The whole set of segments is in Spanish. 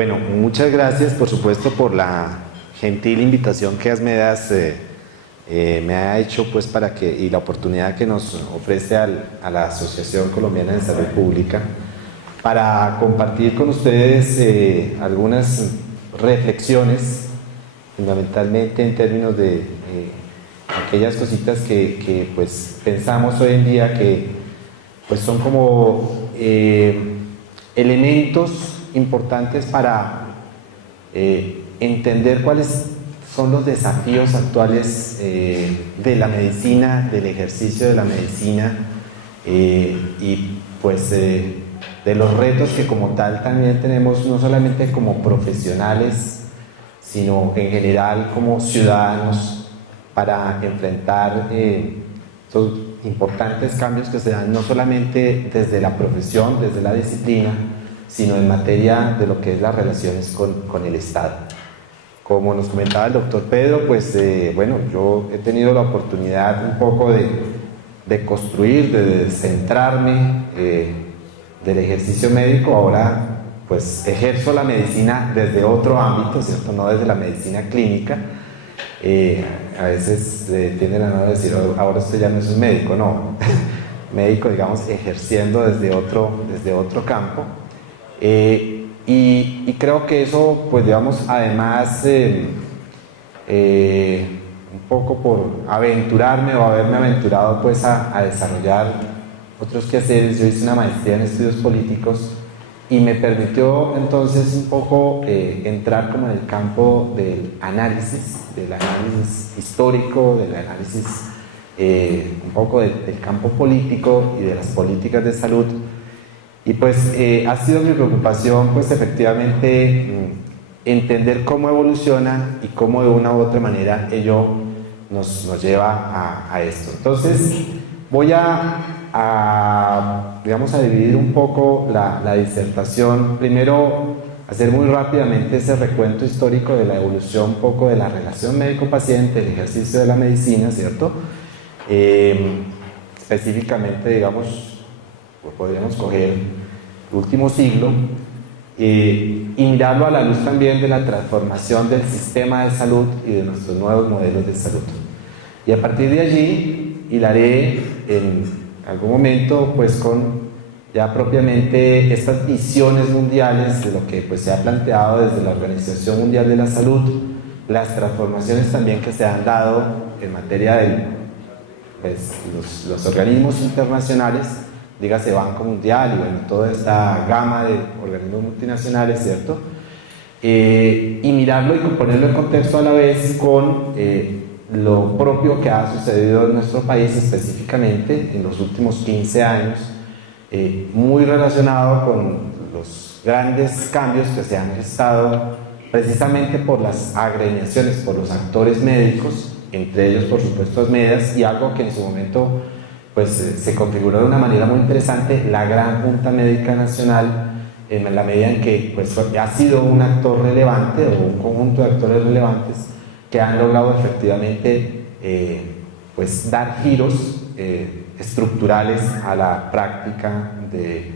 Bueno, muchas gracias por supuesto por la gentil invitación que Asmedas me ha hecho pues y la oportunidad que nos ofrece a la Asociación Colombiana de Salud Pública para compartir con ustedes algunas reflexiones, fundamentalmente en términos de aquellas cositas que pues pensamos hoy en día que pues son como elementos importantes para entender cuáles son los desafíos actuales de la medicina, del ejercicio de la medicina y pues de los retos que como tal también tenemos no solamente como profesionales sino en general como ciudadanos para enfrentar estos importantes cambios que se dan no solamente desde la profesión, desde la disciplina, sino en materia de lo que es las relaciones con el Estado. Como nos comentaba el doctor Pedro, pues bueno, yo he tenido la oportunidad un poco de construir, de centrarme del ejercicio médico. Ahora pues ejerzo la medicina desde otro ámbito, ¿cierto? No desde la medicina clínica. A veces tienden a no decir, ahora usted ya no es un médico, no, médico digamos ejerciendo desde otro campo. Y creo que eso, pues digamos, además, un poco por aventurarme o haberme aventurado pues a desarrollar otros quehaceres, yo hice una maestría en estudios políticos y me permitió entonces un poco entrar como en el campo del análisis histórico, del análisis un poco del campo político y de las políticas de salud. Y pues ha sido mi preocupación pues efectivamente entender cómo evoluciona y cómo de una u otra manera ello nos lleva a esto. Entonces voy digamos, a dividir un poco la disertación. Primero hacer muy rápidamente ese recuento histórico de la evolución un poco de la relación médico-paciente, el ejercicio de la medicina, ¿cierto? Específicamente, digamos, podríamos coger el último siglo y mirarlo a la luz también de la transformación del sistema de salud y de nuestros nuevos modelos de salud. Y a partir de allí hilaré en algún momento pues con ya propiamente estas visiones mundiales de lo que pues se ha planteado desde la Organización Mundial de la Salud, las transformaciones también que se han dado en materia de pues, los organismos internacionales, dígase Banco Mundial y bueno, toda esta gama de organismos multinacionales, ¿cierto? Y mirarlo y ponerlo en contexto a la vez con lo propio que ha sucedido en nuestro país específicamente en los últimos 15 años, muy relacionado con los grandes cambios que se han gestado precisamente por las agremiaciones, por los actores médicos, entre ellos por supuesto Asmedas, y algo que en su momento pues se configuró de una manera muy interesante, la Gran Junta Médica Nacional, en la medida en que pues, ha sido un actor relevante o un conjunto de actores relevantes que han logrado efectivamente pues, dar giros estructurales a la práctica de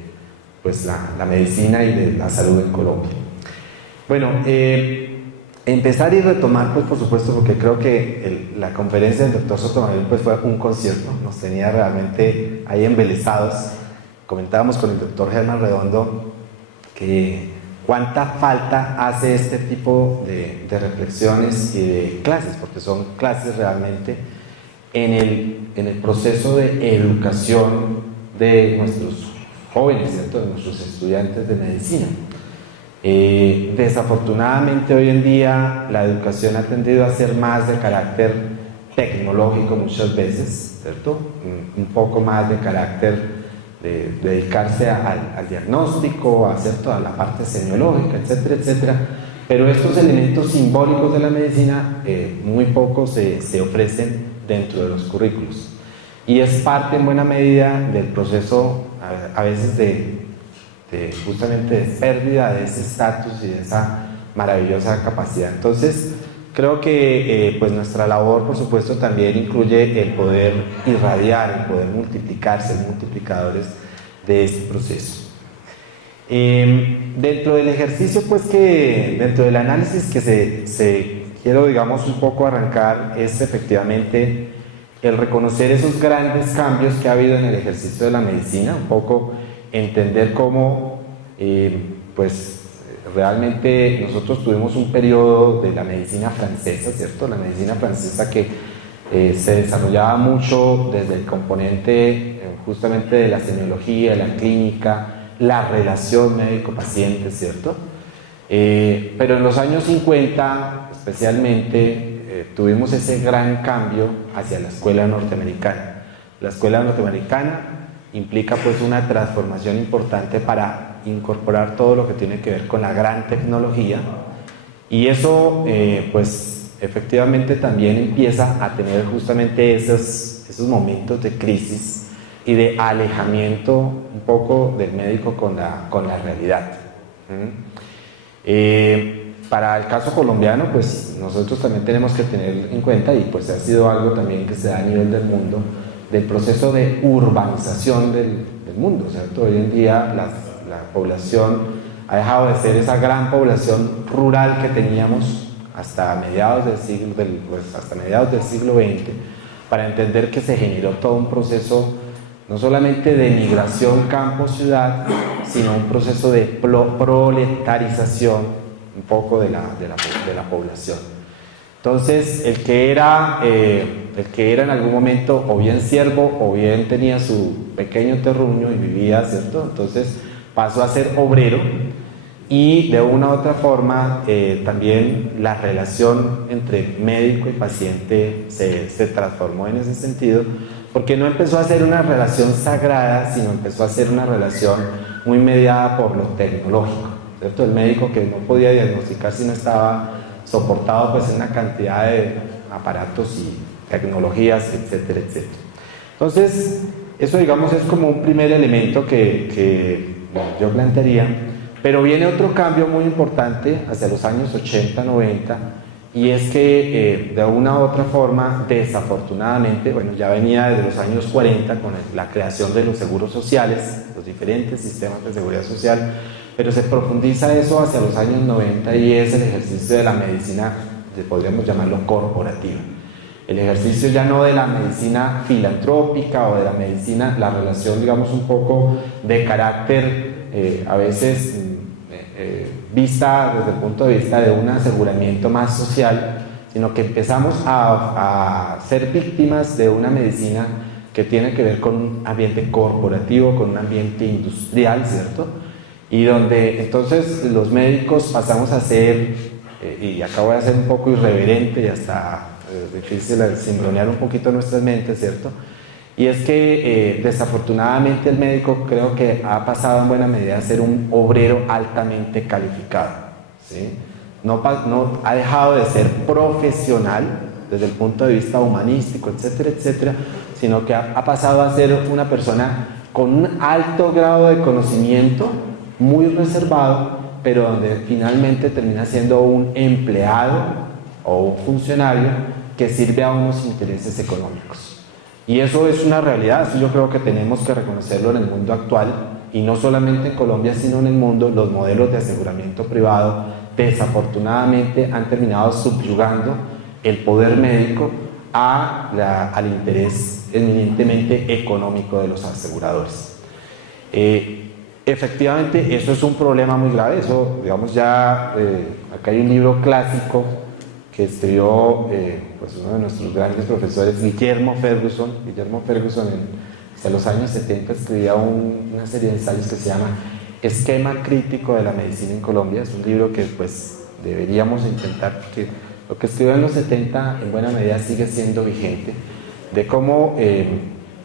pues, la medicina y de la salud en Colombia. Bueno, empezar y retomar, pues por supuesto, porque creo que la conferencia del doctor Sotomayor pues, fue un concierto, nos tenía realmente ahí embelesados. Comentábamos con el doctor Germán Redondo que cuánta falta hace este tipo de reflexiones y de clases, porque son clases realmente en el proceso de educación de nuestros jóvenes, ¿cierto? De nuestros estudiantes de medicina. Desafortunadamente hoy en día la educación ha tendido a ser más de carácter tecnológico muchas veces, ¿cierto? Un poco más de carácter de dedicarse al diagnóstico, a hacer toda la parte semiológica, etcétera, etcétera. Pero estos elementos simbólicos de la medicina muy poco se ofrecen dentro de los currículos. Y es parte en buena medida del proceso a veces justamente de pérdida de ese estatus y de esa maravillosa capacidad. Entonces, creo que pues nuestra labor, por supuesto, también incluye el poder irradiar, el poder multiplicarse, multiplicadores de este proceso. Dentro del ejercicio, pues dentro del análisis que quiero, digamos, un poco arrancar es efectivamente el reconocer esos grandes cambios que ha habido en el ejercicio de la medicina, un poco entender cómo, pues, realmente nosotros tuvimos un periodo de la medicina francesa, ¿cierto? La medicina francesa que se desarrollaba mucho desde el componente justamente de la semiología, la clínica, la relación médico-paciente, ¿cierto? Pero en los años 50, especialmente, tuvimos ese gran cambio hacia la escuela norteamericana. La escuela norteamericana implica pues una transformación importante para incorporar todo lo que tiene que ver con la gran tecnología, y eso pues efectivamente también empieza a tener justamente esos momentos de crisis y de alejamiento un poco del médico con la realidad. Para el caso colombiano, pues nosotros también tenemos que tener en cuenta, y pues ha sido algo también que se da a nivel del mundo, del proceso de urbanización del mundo, ¿cierto? Hoy en día la población ha dejado de ser esa gran población rural que teníamos hasta mediados del siglo XX, para entender que se generó todo un proceso no solamente de migración campo-ciudad, sino un proceso de proletarización un poco de la población. Entonces, el que era en algún momento o bien siervo o bien tenía su pequeño terruño y vivía, ¿cierto? Entonces pasó a ser obrero, y de una u otra forma también la relación entre médico y paciente se transformó en ese sentido, porque no empezó a ser una relación sagrada, sino empezó a ser una relación muy mediada por lo tecnológico, ¿cierto? El médico que no podía diagnosticar si no estaba soportado pues en una cantidad de aparatos y tecnologías, etcétera, etcétera. Entonces, eso digamos es como un primer elemento que yo plantearía, pero viene otro cambio muy importante hacia los años 80, 90, y es que de una u otra forma, desafortunadamente, bueno, ya venía desde los años 40 con la creación de los seguros sociales, los diferentes sistemas de seguridad social, pero se profundiza eso hacia los años 90 y es el ejercicio de la medicina, podríamos llamarlo corporativa. El ejercicio ya no de la medicina filantrópica o de la medicina, la relación digamos un poco de carácter a veces vista desde el punto de vista de un aseguramiento más social, sino que empezamos a ser víctimas de una medicina que tiene que ver con un ambiente corporativo, con un ambiente industrial, ¿cierto? Y donde entonces los médicos pasamos a ser, y acabo de ser un poco irreverente y hasta difícil cimbronear un poquito nuestras mentes, ¿cierto? Y es que desafortunadamente el médico creo que ha pasado en buena medida a ser un obrero altamente calificado, ¿sí? No ha dejado de ser profesional desde el punto de vista humanístico, etcétera, etcétera, sino que ha pasado a ser una persona con un alto grado de conocimiento, muy reservado, pero donde finalmente termina siendo un empleado o un funcionario que sirve a unos intereses económicos. Y eso es una realidad, eso yo creo que tenemos que reconocerlo en el mundo actual, y no solamente en Colombia, sino en el mundo. Los modelos de aseguramiento privado desafortunadamente han terminado subyugando el poder médico al interés eminentemente económico de los aseguradores. Efectivamente, eso es un problema muy grave. Eso, digamos, ya acá hay un libro clásico que escribió pues uno de nuestros grandes profesores, Guillermo Ferguson, hacia los años 70 escribía una serie de ensayos que se llama Esquema Crítico de la Medicina en Colombia. Es un libro que pues deberíamos intentar, porque lo que escribió en los 70 en buena medida sigue siendo vigente, de cómo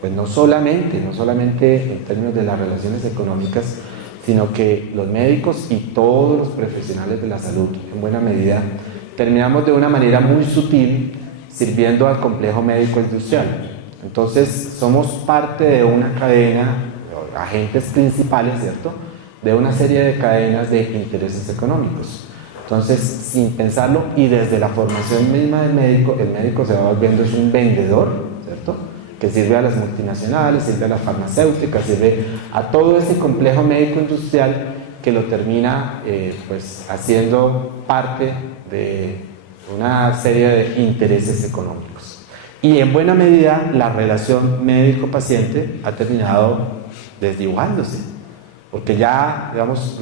pues no solamente en términos de las relaciones económicas, sino que los médicos y todos los profesionales de la salud en buena medida terminamos de una manera muy sutil sirviendo al complejo médico industrial. Entonces somos parte de una cadena, agentes principales, ¿cierto?, de una serie de cadenas de intereses económicos. Entonces, sin pensarlo, y desde la formación misma del médico, el médico se va volviendo es un vendedor, ¿cierto?, que sirve a las multinacionales, sirve a las farmacéuticas, sirve a todo ese complejo médico industrial, que lo termina pues haciendo parte de una serie de intereses económicos. Y en buena medida la relación médico-paciente ha terminado desdibujándose, porque ya, digamos,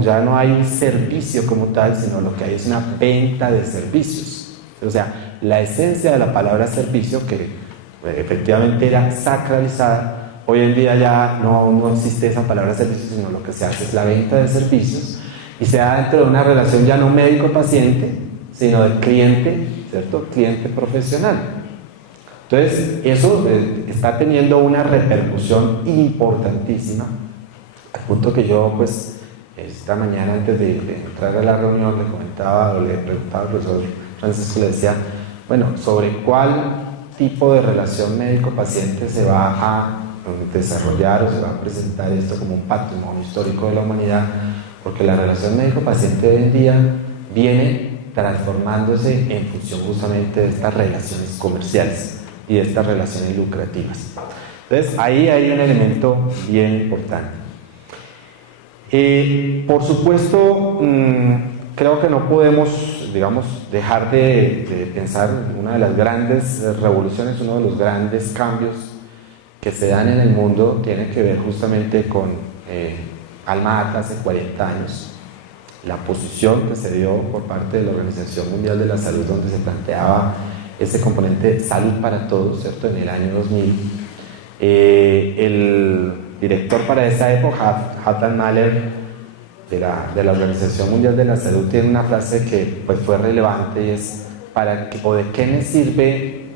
ya no hay un servicio como tal, sino lo que hay es una venta de servicios. O sea, la esencia de la palabra servicio, que efectivamente era sacralizada, hoy en día ya no existe esa palabra servicio, sino lo que se hace es la venta de servicios, y se da dentro de una relación ya no médico-paciente, sino del cliente, ¿cierto? Cliente profesional. Entonces, eso está teniendo una repercusión importantísima, al punto que yo, pues, esta mañana antes de entrar a la reunión le comentaba o le preguntaba al profesor Francisco, le decía, bueno, sobre cuál tipo de relación médico-paciente se va a desarrollar o se va a presentar esto como un patrimonio histórico de la humanidad, porque la relación médico-paciente hoy en día viene transformándose en función justamente de estas relaciones comerciales y de estas relaciones lucrativas. Entonces ahí hay un elemento bien importante. Por supuesto, creo que no podemos, digamos, dejar de pensar en una de las grandes revoluciones, uno de los grandes cambios que se dan en el mundo tiene que ver justamente con Alma Ata hace 40 años, la posición que se dio por parte de la Organización Mundial de la Salud, donde se planteaba ese componente salud para todos, ¿cierto? En el año 2000. El director para esa época, Hattan Mahler, de la Organización Mundial de la Salud, tiene una frase que pues, fue relevante, y es: ¿de qué me sirve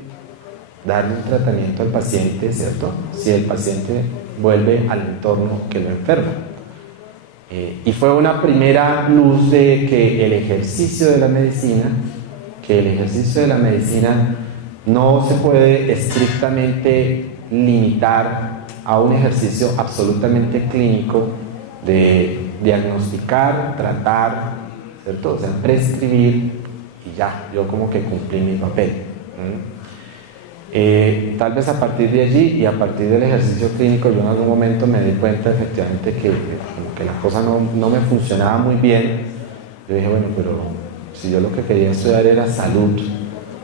darle un tratamiento al paciente, ¿cierto?, si el paciente vuelve al entorno que lo enferma? Y fue una primera luz de que el ejercicio de la medicina, no se puede estrictamente limitar a un ejercicio absolutamente clínico de diagnosticar, tratar, ¿cierto? O sea, prescribir y ya, yo como que cumplí mi papel. Tal vez a partir de allí y a partir del ejercicio clínico yo en algún momento me di cuenta efectivamente que como que la cosa no me funcionaba muy bien. Yo dije, bueno, pero si yo lo que quería estudiar era salud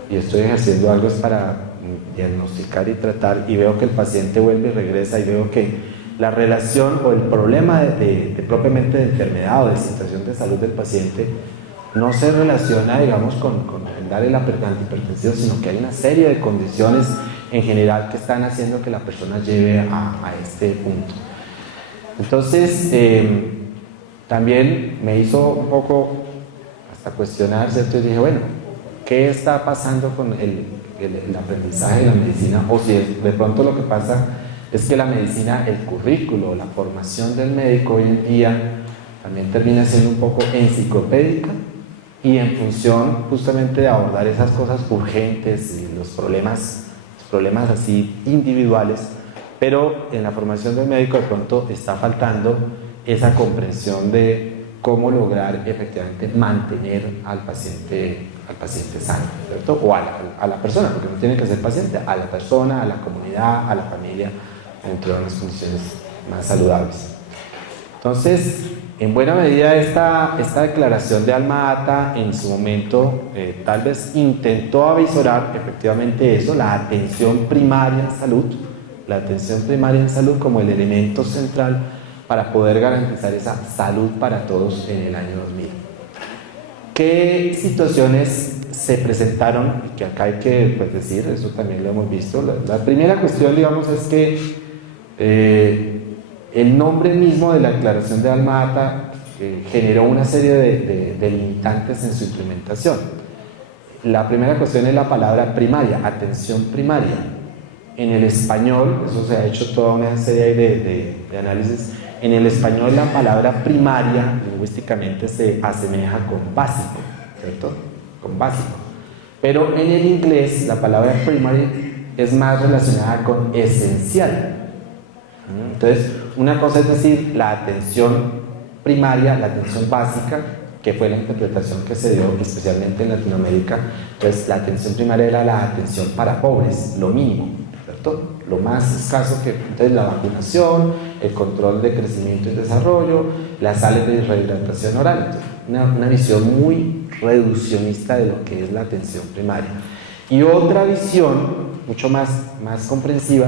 y estoy ejerciendo algo es para diagnosticar y tratar, y veo que el paciente vuelve y regresa, y veo que la relación o el problema propiamente de enfermedad o de situación de salud del paciente no se relaciona, digamos, con dar el antihipertensivo, sino que hay una serie de condiciones en general que están haciendo que la persona lleve a este punto. Entonces, también me hizo un poco hasta cuestionar, ¿cierto? Y dije, bueno, ¿qué está pasando con el aprendizaje de la medicina? O si de pronto lo que pasa es que la medicina, el currículo, la formación del médico hoy en día también termina siendo un poco enciclopédica, y en función justamente de abordar esas cosas urgentes y los problemas así individuales, pero en la formación del médico de pronto está faltando esa comprensión de cómo lograr efectivamente mantener al paciente sano, ¿cierto? O a la persona, porque no tiene que ser paciente, a la persona, a la comunidad, a la familia, dentro de unas condiciones más saludables. Entonces, en buena medida esta declaración de Alma Ata en su momento tal vez intentó avisorar efectivamente eso, la atención primaria en salud como el elemento central para poder garantizar esa salud para todos en el año 2000. ¿Qué situaciones se presentaron? Y que acá hay que decir, eso también lo hemos visto. La primera cuestión, digamos, es que el nombre mismo de la declaración de Alma Ata generó una serie de limitantes en su implementación. La primera cuestión es la palabra primaria, atención primaria. En el español, eso se ha hecho toda una serie de análisis, en el español la palabra primaria lingüísticamente se asemeja con básico, ¿cierto? Con básico. Pero en el inglés la palabra primary es más relacionada con esencial. Entonces, una cosa es decir la atención primaria, la atención básica, que fue la interpretación que se dio especialmente en Latinoamérica. Entonces, la atención primaria era la atención para pobres, lo mínimo, ¿cierto? Lo más escaso que... Entonces, la vacunación, el control de crecimiento y desarrollo, las sales de rehidratación oral. Una visión muy reduccionista de lo que es la atención primaria. Y otra visión, mucho más comprensiva,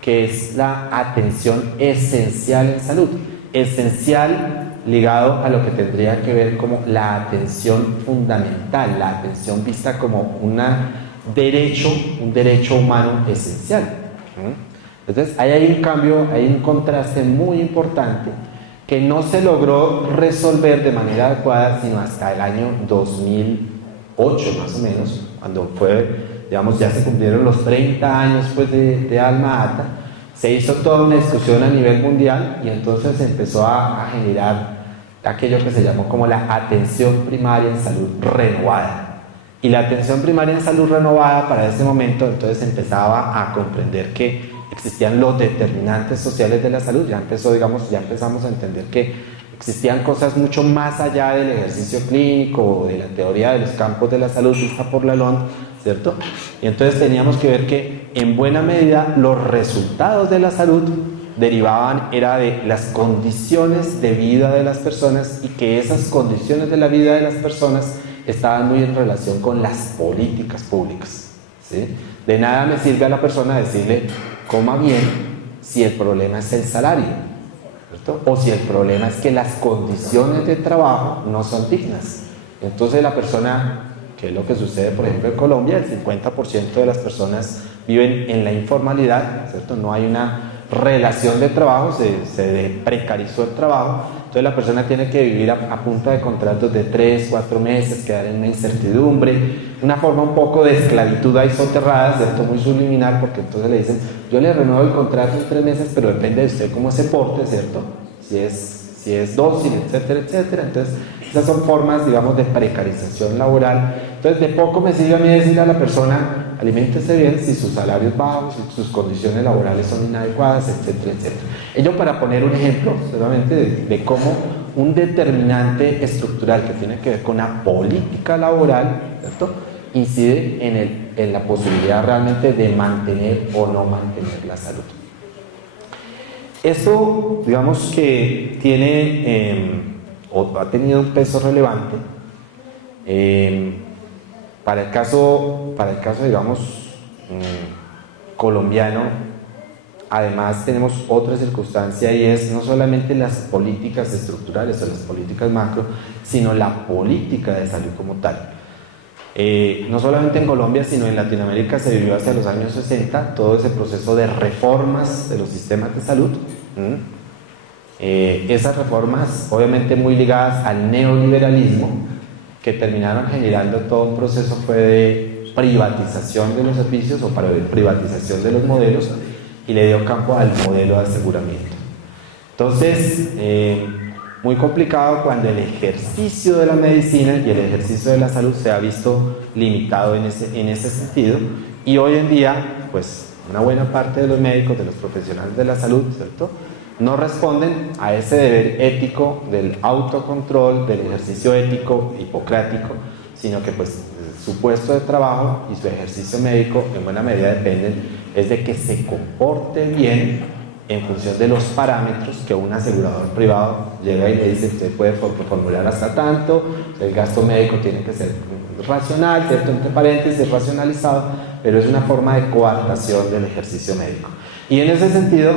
que es la atención esencial en salud. Esencial ligado a lo que tendría que ver como la atención fundamental, la atención vista como un derecho humano esencial. Entonces, ahí hay un cambio, hay un contraste muy importante que no se logró resolver de manera adecuada sino hasta el año 2008 más o menos, cuando fue, digamos, ya se cumplieron los 30 años pues, de Alma Ata. Se hizo toda una discusión a nivel mundial y entonces se empezó a generar aquello que se llamó como la atención primaria en salud renovada. Y la atención primaria en salud renovada para ese momento entonces empezaba a comprender que existían los determinantes sociales de la salud. Ya empezamos a entender que existían cosas mucho más allá del ejercicio clínico o de la teoría de los campos de la salud vista por Lalonde, ¿cierto? Y entonces teníamos que ver que en buena medida los resultados de la salud derivaban era de las condiciones de vida de las personas y que esas condiciones de la vida de las personas estaban muy en relación con las políticas públicas, ¿sí? De nada me sirve a la persona decirle coma bien si el problema es el salario, ¿cierto? O si el problema es que las condiciones de trabajo no son dignas. Entonces la persona, que es lo que sucede por ejemplo en Colombia, el 50% de las personas viven en la informalidad, ¿cierto? No hay una relación de trabajo, se precarizó el trabajo. Entonces la persona tiene que vivir a punta de contratos de 3, 4 meses, quedar en una incertidumbre, una forma un poco de esclavitud ahí soterrada, ¿cierto? Muy subliminal, porque entonces le dicen, yo le renuevo el contrato en 3 meses, pero depende de usted cómo se porte, ¿cierto? Si es dócil, etcétera, etcétera. Entonces esas son formas, digamos, de precarización laboral. Entonces de poco me sirve a mí decirle a la persona, aliméntese bien si sus salarios bajos, si sus condiciones laborales son inadecuadas, etcétera, etcétera. Ello para poner un ejemplo solamente de cómo un determinante estructural que tiene que ver con la política laboral, ¿cierto?, incide en la posibilidad realmente de mantener o no mantener la salud. Esto, digamos que tiene o ha tenido un peso relevante para el caso, digamos, colombiano. Además tenemos otra circunstancia y es no solamente las políticas estructurales o las políticas macro, sino la política de salud como tal. No solamente en Colombia, sino en Latinoamérica se vivió hacia los años 60 todo ese proceso de reformas de los sistemas de salud. Esas reformas obviamente muy ligadas al neoliberalismo, que terminaron generando todo un proceso fue de privatización de los servicios o para privatización de los modelos, y le dio campo al modelo de aseguramiento. Entonces, muy complicado cuando el ejercicio de la medicina y el ejercicio de la salud se ha visto limitado en ese sentido, y hoy en día, pues, una buena parte de los médicos, de los profesionales de la salud, ¿cierto?, no responden a ese deber ético del autocontrol, del ejercicio ético hipocrático, sino que pues su puesto de trabajo y su ejercicio médico en buena medida dependen es de que se comporte bien en función de los parámetros que un asegurador privado llega y le dice: usted puede formular hasta tanto, el gasto médico tiene que ser racional, ¿cierto?, entre paréntesis, racionalizado, pero es una forma de coartación del ejercicio médico. Y en ese sentido,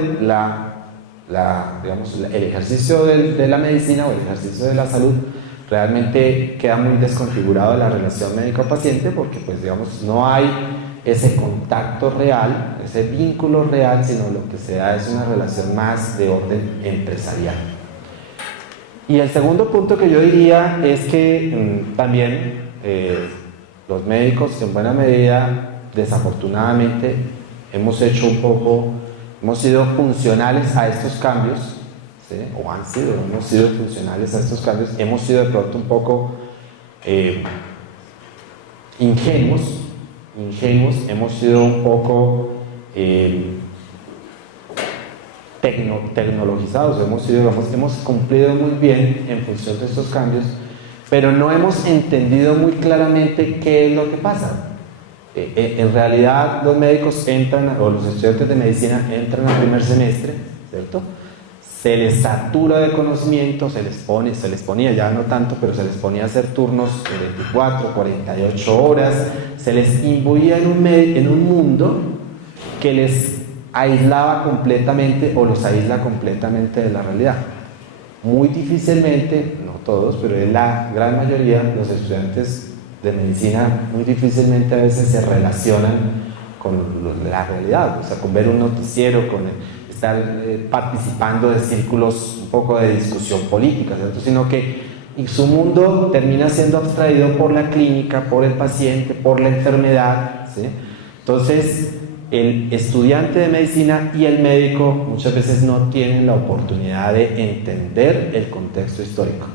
digamos, el ejercicio de la medicina o el ejercicio de la salud realmente queda muy desconfigurado la relación médico-paciente, porque pues digamos no hay ese contacto real, ese vínculo real, sino lo que se da es una relación más de orden empresarial. Y el segundo punto que yo diría es que también los médicos en buena medida, desafortunadamente, hemos sido funcionales a estos cambios, ¿sí?, o hemos sido funcionales a estos cambios, hemos sido de pronto un poco ingenuos, hemos sido un poco tecnologizados, hemos cumplido muy bien en función de estos cambios, pero no hemos entendido muy claramente qué es lo que pasa. En realidad los médicos entran, o los estudiantes de medicina entran al primer semestre, ¿cierto?, se les satura de conocimiento, se les ponía, ya no tanto, pero se les ponía a hacer turnos de 24, 48 horas, se les imbuía en un mundo que les aislaba completamente o los aísla completamente de la realidad. Muy difícilmente, no todos, pero en la gran mayoría, los estudiantes de medicina muy difícilmente a veces se relacionan con la realidad, o sea, con ver un noticiero, con estar participando de círculos un poco de discusión política, ¿cierto? Sino que su mundo termina siendo abstraído por la clínica, por el paciente, por la enfermedad, ¿sí? Entonces, el estudiante de medicina y el médico muchas veces no tienen la oportunidad de entender el contexto histórico.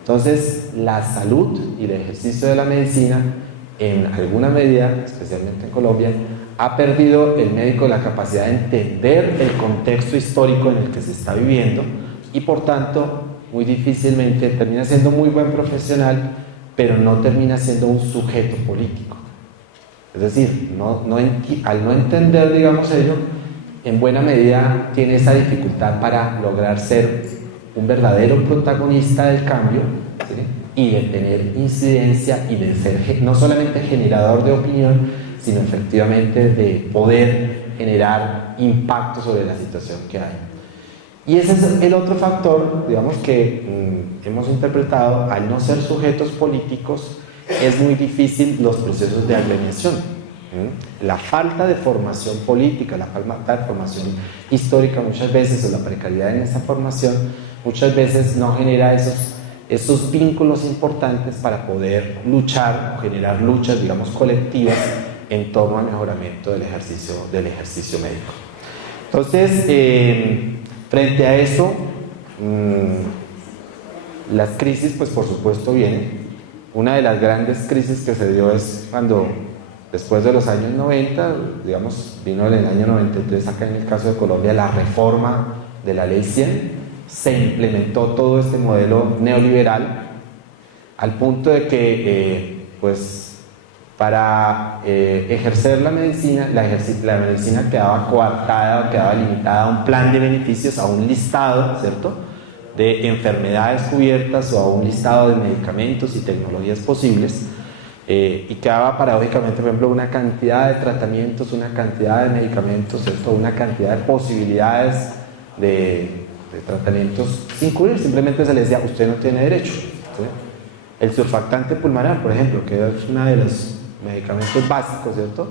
Entonces, la salud y el ejercicio de la medicina, en alguna medida, especialmente en Colombia, ha perdido el médico la capacidad de entender el contexto histórico en el que se está viviendo y, por tanto, muy difícilmente termina siendo muy buen profesional, pero no termina siendo un sujeto político. Es decir, al no entender, digamos, ello, en buena medida tiene esa dificultad para lograr ser un verdadero protagonista del cambio, ¿sí? Y de tener incidencia y de ser no solamente generador de opinión, sino efectivamente de poder generar impacto sobre la situación que hay. Y ese es el otro factor, digamos, que hemos interpretado. Al no ser sujetos políticos, es muy difícil los procesos de agremiación. La falta de formación política, la falta de formación histórica muchas veces, o la precariedad en esa formación, muchas veces no genera esos vínculos importantes para poder luchar o generar luchas, digamos, colectivas en torno al mejoramiento del ejercicio médico. Entonces, frente a eso, las crisis, pues por supuesto vienen. Una de las grandes crisis que se dio es cuando, después de los años 90, digamos, vino en el año 93, acá en el caso de Colombia, la reforma de la Ley 100, se implementó todo este modelo neoliberal, al punto de que, pues, para ejercer la medicina quedaba coartada, quedaba limitada a un plan de beneficios, a un listado, ¿cierto?, de enfermedades cubiertas o a un listado de medicamentos y tecnologías posibles, y quedaba paradójicamente, por ejemplo, una cantidad de tratamientos, una cantidad de medicamentos, ¿cierto?, una cantidad de posibilidades de tratamientos sin cubrir. Simplemente se le decía, usted no tiene derecho, ¿sí? El surfactante pulmonar, por ejemplo, que es uno de los medicamentos básicos, ¿cierto?,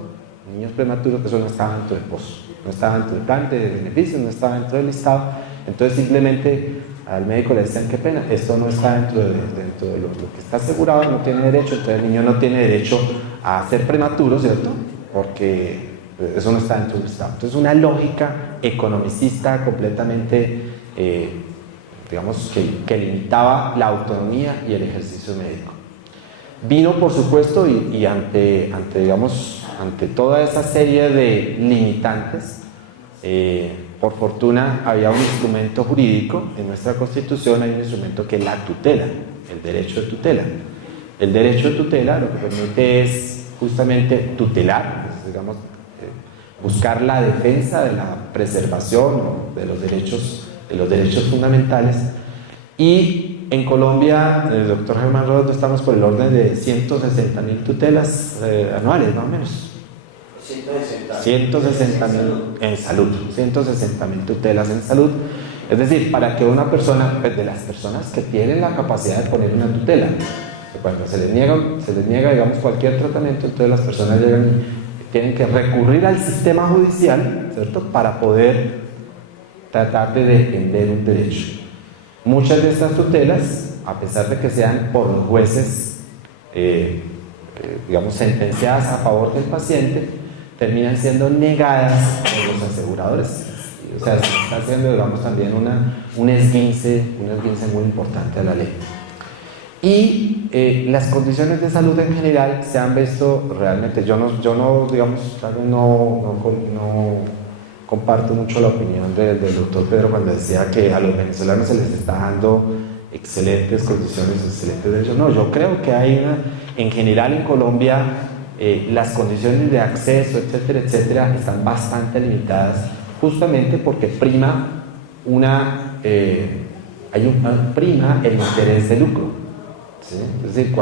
niños prematuros, eso no estaba dentro del POS, no estaba dentro del plan de beneficios, no estaba dentro del listado. Entonces simplemente al médico le decían, qué pena, esto no está dentro de lo que está asegurado, no tiene derecho. Entonces el niño no tiene derecho a ser prematuro, ¿cierto?, porque eso no está dentro del listado. Entonces una lógica economicista completamente, digamos, que limitaba la autonomía y el ejercicio médico. Vino, por supuesto, y ante toda esa serie de limitantes, por fortuna había un instrumento jurídico en nuestra Constitución. Hay un instrumento que es la tutela, el derecho de tutela. El derecho de tutela lo que permite es justamente tutelar, digamos, buscar la defensa de la preservación de los derechos fundamentales. Y en Colombia, el doctor Germán Rodo, estamos por el orden de 160.000 tutelas anuales, más o menos. 160.000 en salud, 160.000 tutelas en salud. Es decir, para que una persona, pues, de las personas que tienen la capacidad de poner una tutela, que cuando se les niega, digamos, cualquier tratamiento, entonces las personas llegan y tienen que recurrir al sistema judicial, ¿cierto?, para poder tratar de defender un derecho. Muchas de estas tutelas, a pesar de que sean por los jueces, digamos, sentenciadas a favor del paciente, terminan siendo negadas por los aseguradores. O sea, se está haciendo, digamos, también un esguince muy importante a la ley. Y las condiciones de salud en general se han visto realmente, yo no digamos, no comparto mucho la opinión del doctor Pedro cuando decía que a los venezolanos se les está dando excelentes condiciones, excelentes derechos. No, yo creo que hay en general en Colombia, las condiciones de acceso, etcétera, etcétera, están bastante limitadas, justamente porque prima prima el interés de lucro, ¿sí? Es decir,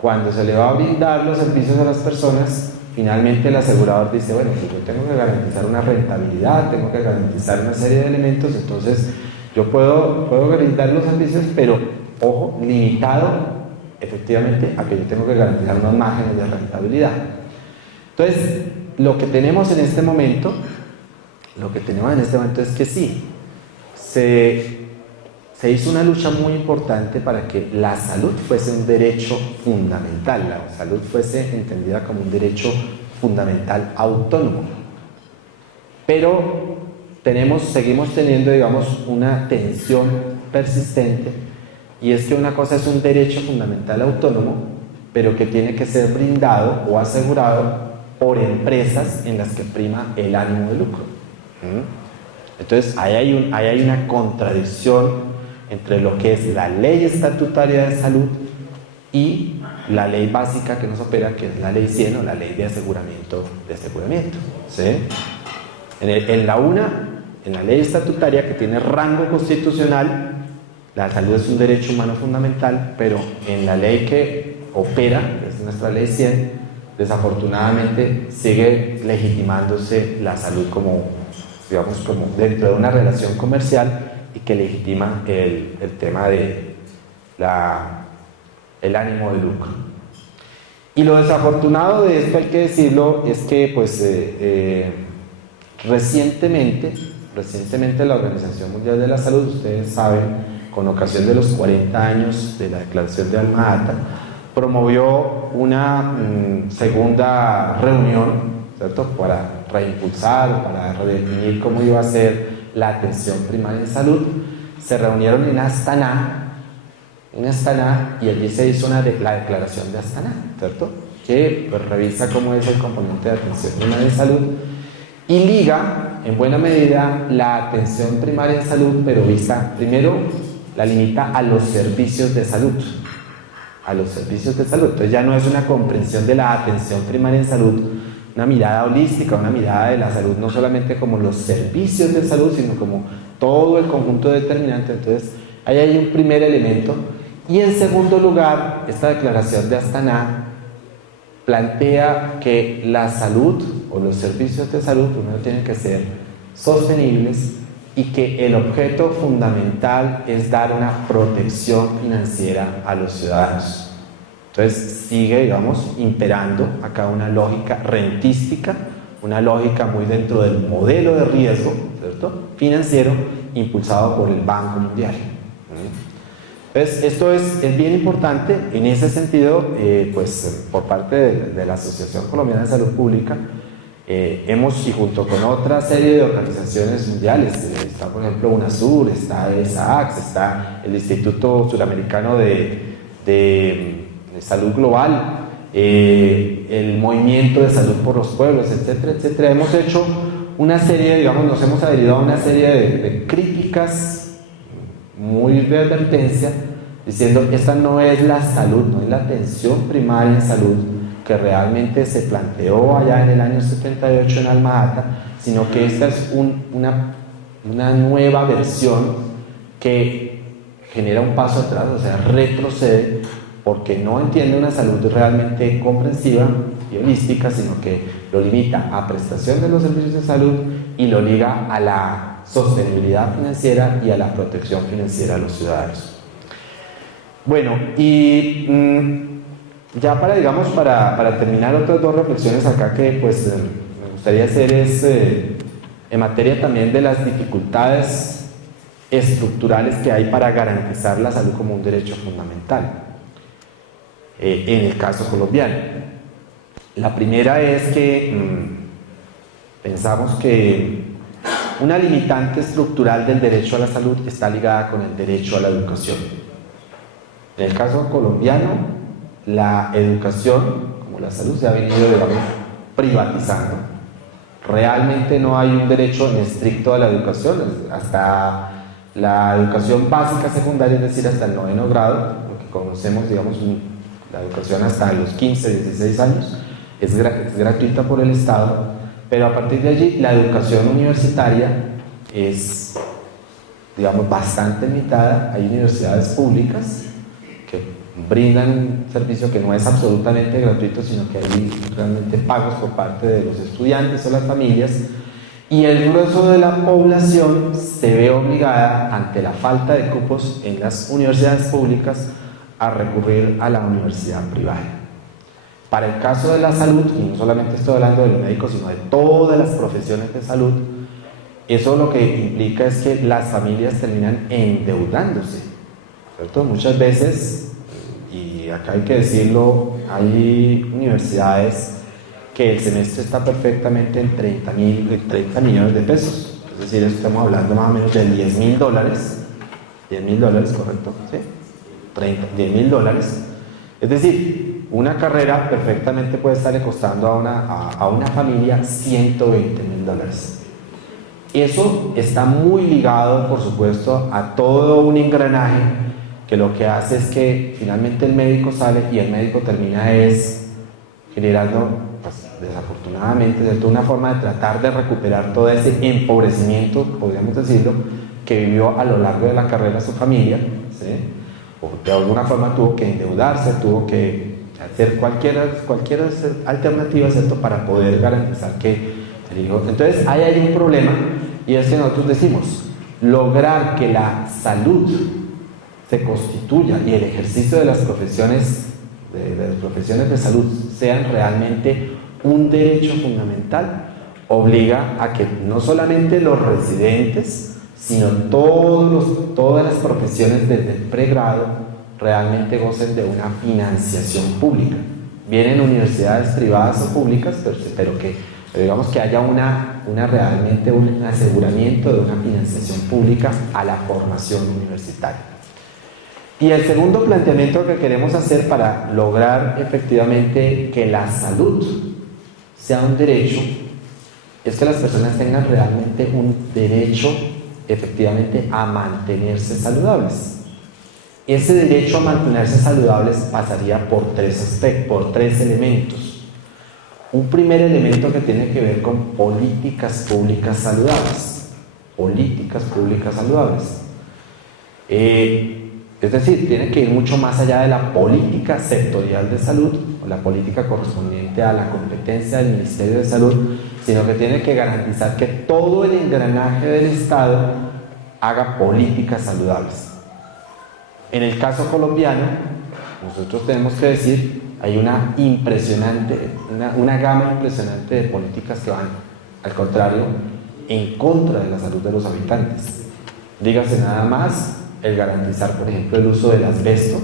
cuando se le va a brindar los servicios a las personas, finalmente el asegurador dice, bueno, pues yo tengo que garantizar una rentabilidad, tengo que garantizar una serie de elementos, entonces yo puedo brindar los servicios, pero, ojo, limitado efectivamente a que yo tengo que garantizar unos márgenes de rentabilidad. Entonces, lo que tenemos en este momento es que sí, se hizo una lucha muy importante para que la salud fuese un derecho fundamental, la salud fuese entendida como un derecho fundamental autónomo. Pero seguimos teniendo, digamos, una tensión persistente, y es que una cosa es un derecho fundamental autónomo, pero que tiene que ser brindado o asegurado por empresas en las que prima el ánimo de lucro. Entonces, ahí hay una contradicción entre lo que es la ley estatutaria de salud y la ley básica que nos opera, que es la ley 100 o la ley de aseguramiento, ¿sí? En la ley estatutaria, que tiene rango constitucional, la salud es un derecho humano fundamental, pero en la ley que opera, que es nuestra ley 100, desafortunadamente sigue legitimándose la salud como dentro de una relación comercial, y que legitima el tema de el ánimo de lucro. Y lo desafortunado de esto, hay que decirlo, es que recientemente la Organización Mundial de la Salud, ustedes saben, con ocasión de los 40 años de la Declaración de Alma-Ata, promovió una segunda reunión, ¿cierto?, para reimpulsar, para redefinir cómo iba a ser la atención primaria en salud. Se reunieron en Astana, y allí se hizo la declaración de Astana, ¿cierto?, que revisa cómo es el componente de atención primaria en salud y liga en buena medida la atención primaria en salud, pero la limita a los servicios de salud. Entonces ya no es una comprensión de la atención primaria en salud, una mirada holística, una mirada de la salud no solamente como los servicios de salud, sino como todo el conjunto determinante. Entonces, ahí hay un primer elemento. Y en segundo lugar, esta declaración de Astana plantea que la salud o los servicios de salud primero tienen que ser sostenibles, y que el objeto fundamental es dar una protección financiera a los ciudadanos. Entonces sigue, digamos, imperando acá una lógica rentística, una lógica muy dentro del modelo de riesgo, ¿cierto?, financiero, impulsado por el Banco Mundial. Entonces, esto es bien importante. En ese sentido, por parte de la Asociación Colombiana de Salud Pública, hemos, y junto con otra serie de organizaciones mundiales, está por ejemplo UNASUR, está ESAACS, está el Instituto Suramericano de Salud Global, el Movimiento de Salud por los Pueblos, etcétera, etcétera. Hemos hecho una serie, nos hemos adherido a una serie de críticas, muy de advertencia, diciendo que esta no es la salud, no es la atención primaria en salud que realmente se planteó allá en el año 78 en Alma-Ata, sino que esta es una nueva versión que genera un paso atrás, o sea, retrocede, porque no entiende una salud realmente comprensiva y holística, sino que lo limita a prestación de los servicios de salud y lo liga a la sostenibilidad financiera y a la protección financiera a los ciudadanos. Bueno, y ya para terminar, otras dos reflexiones acá que me gustaría hacer es en materia también de las dificultades estructurales que hay para garantizar la salud como un derecho fundamental en el caso colombiano. La primera es que pensamos que una limitante estructural del derecho a la salud está ligada con el derecho a la educación. En el caso colombiano, la educación, como la salud, se ha venido, privatizando. Realmente no hay un derecho en estricto a la educación, hasta la educación básica secundaria, es decir, hasta el 9º grado, lo que conocemos, la educación hasta los 15, 16 años, es gratuita por el Estado, pero a partir de allí la educación universitaria es digamos, bastante limitada. Hay universidades públicas que brindan un servicio que no es absolutamente gratuito, sino que hay realmente pagos por parte de los estudiantes o las familias, y el grueso de la población se ve obligada, ante la falta de cupos en las universidades públicas, a recurrir a la universidad privada. Para el caso de la salud, y no solamente estoy hablando de los médicos, sino de todas las profesiones de salud, eso lo que implica es que las familias terminan endeudándose, ¿cierto? Muchas veces, y acá hay que decirlo, hay universidades que el semestre está perfectamente en 30 millones de pesos. Es decir, estamos hablando más o menos de $10.000. $10.000, correcto, ¿sí? $10.000. Es decir, una carrera perfectamente puede estarle costando a una familia $120.000. Eso está muy ligado, por supuesto, a todo un engranaje que lo que hace es que finalmente el médico sale y el médico termina generando, pues, desafortunadamente, de una forma de tratar de recuperar todo ese empobrecimiento, podríamos decirlo, que vivió a lo largo de la carrera su familia, ¿sí? O de alguna forma tuvo que endeudarse, tuvo que hacer cualquier alternativa, ¿cierto?, para poder garantizar que el hijo. Entonces hay un problema, y es que nosotros decimos, lograr que la salud se constituya y el ejercicio de las profesiones de salud sean realmente un derecho fundamental, obliga a que no solamente los residentes, sino todas las profesiones desde el pregrado realmente gocen de una financiación pública. Vienen universidades privadas o públicas, pero digamos que haya realmente un aseguramiento de una financiación pública a la formación universitaria. Y el segundo planteamiento que queremos hacer para lograr efectivamente que la salud sea un derecho es que las personas tengan realmente un derecho efectivamente a mantenerse saludables. Ese derecho a mantenerse saludables pasaría por tres elementos. Un primer elemento que tiene que ver con políticas públicas saludables. Políticas públicas saludables. Es decir, tiene que ir mucho más allá de la política sectorial de salud o la política correspondiente a la competencia del Ministerio de Salud, sino que tiene que garantizar que todo el engranaje del Estado haga políticas saludables. En el caso colombiano, nosotros tenemos que decir, hay una gama impresionante de políticas que van, al contrario, en contra de la salud de los habitantes. Dígase nada más el garantizar, por ejemplo, el uso del asbesto.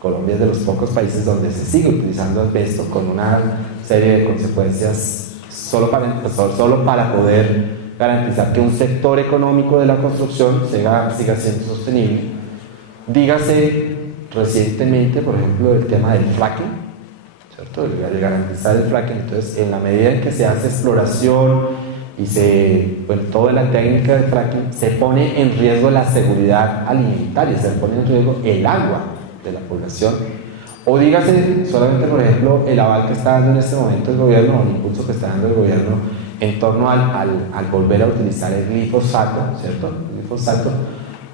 Colombia es de los pocos países donde se sigue utilizando asbesto con una serie de consecuencias solo para poder garantizar que un sector económico de la construcción siga siendo sostenible. Dígase recientemente, por ejemplo, el tema del fracking, ¿cierto? El garantizar el fracking. Entonces, en la medida en que se hace exploración y toda la técnica de fracking, se pone en riesgo la seguridad alimentaria, se pone en riesgo el agua de la población. O dígase solamente, por ejemplo, el aval que está dando en este momento el gobierno, o el impulso que está dando el gobierno en torno al volver a utilizar el glifosato, ¿cierto? El glifosato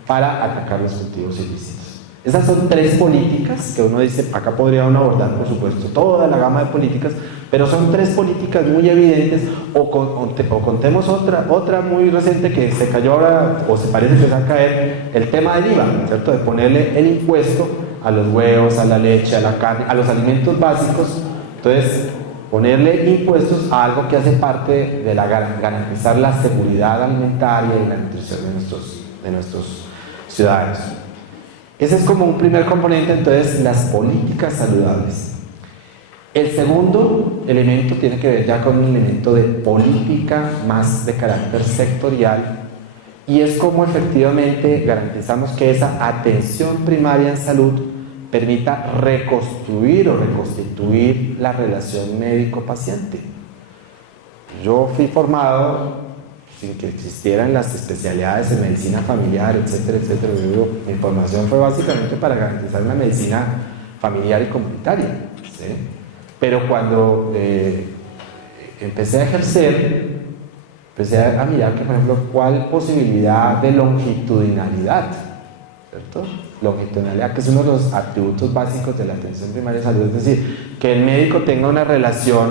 para atacar los cultivos ilícitos. Esas son tres políticas que uno dice, acá podría uno abordar, por supuesto, toda la gama de políticas, pero son tres políticas muy evidentes. O contemos otra muy reciente que se cayó ahora, o se parece que se va a caer, el tema del IVA, ¿cierto? De ponerle el impuesto a los huevos, a la leche, a la carne, a los alimentos básicos. Entonces, ponerle impuestos a algo que hace parte de garantizar la seguridad alimentaria y la nutrición de nuestros ciudadanos. Ese es como un primer componente, entonces, las políticas saludables. El segundo elemento tiene que ver ya con un elemento de política más de carácter sectorial, y es cómo efectivamente garantizamos que esa atención primaria en salud permita reconstruir o reconstituir la relación médico-paciente. Yo fui formado sin que existieran las especialidades en medicina familiar, etcétera, etcétera. Mi formación fue básicamente para garantizar una medicina familiar y comunitaria, ¿sí? Pero cuando empecé a ejercer, empecé a mirar que, por ejemplo, cuál posibilidad de longitudinalidad, ¿cierto? Longitudinalidad, que es uno de los atributos básicos de la atención primaria de salud, es decir, que el médico tenga una relación,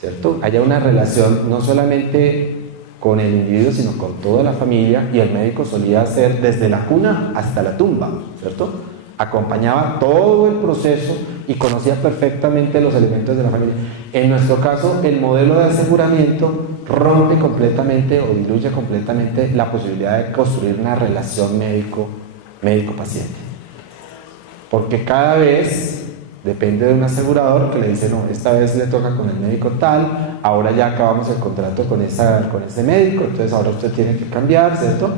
¿cierto? Haya una relación no solamente con el individuo, sino con toda la familia, y el médico solía hacer desde la cuna hasta la tumba, ¿cierto? Acompañaba todo el proceso y conocía perfectamente los elementos de la familia. En nuestro caso, el modelo de aseguramiento rompe completamente o diluye completamente la posibilidad de construir una relación médico-paciente. Porque cada vez depende de un asegurador que le dice, no, esta vez le toca con el médico tal, ahora ya acabamos el contrato con ese médico, entonces ahora usted tiene que cambiar, ¿cierto?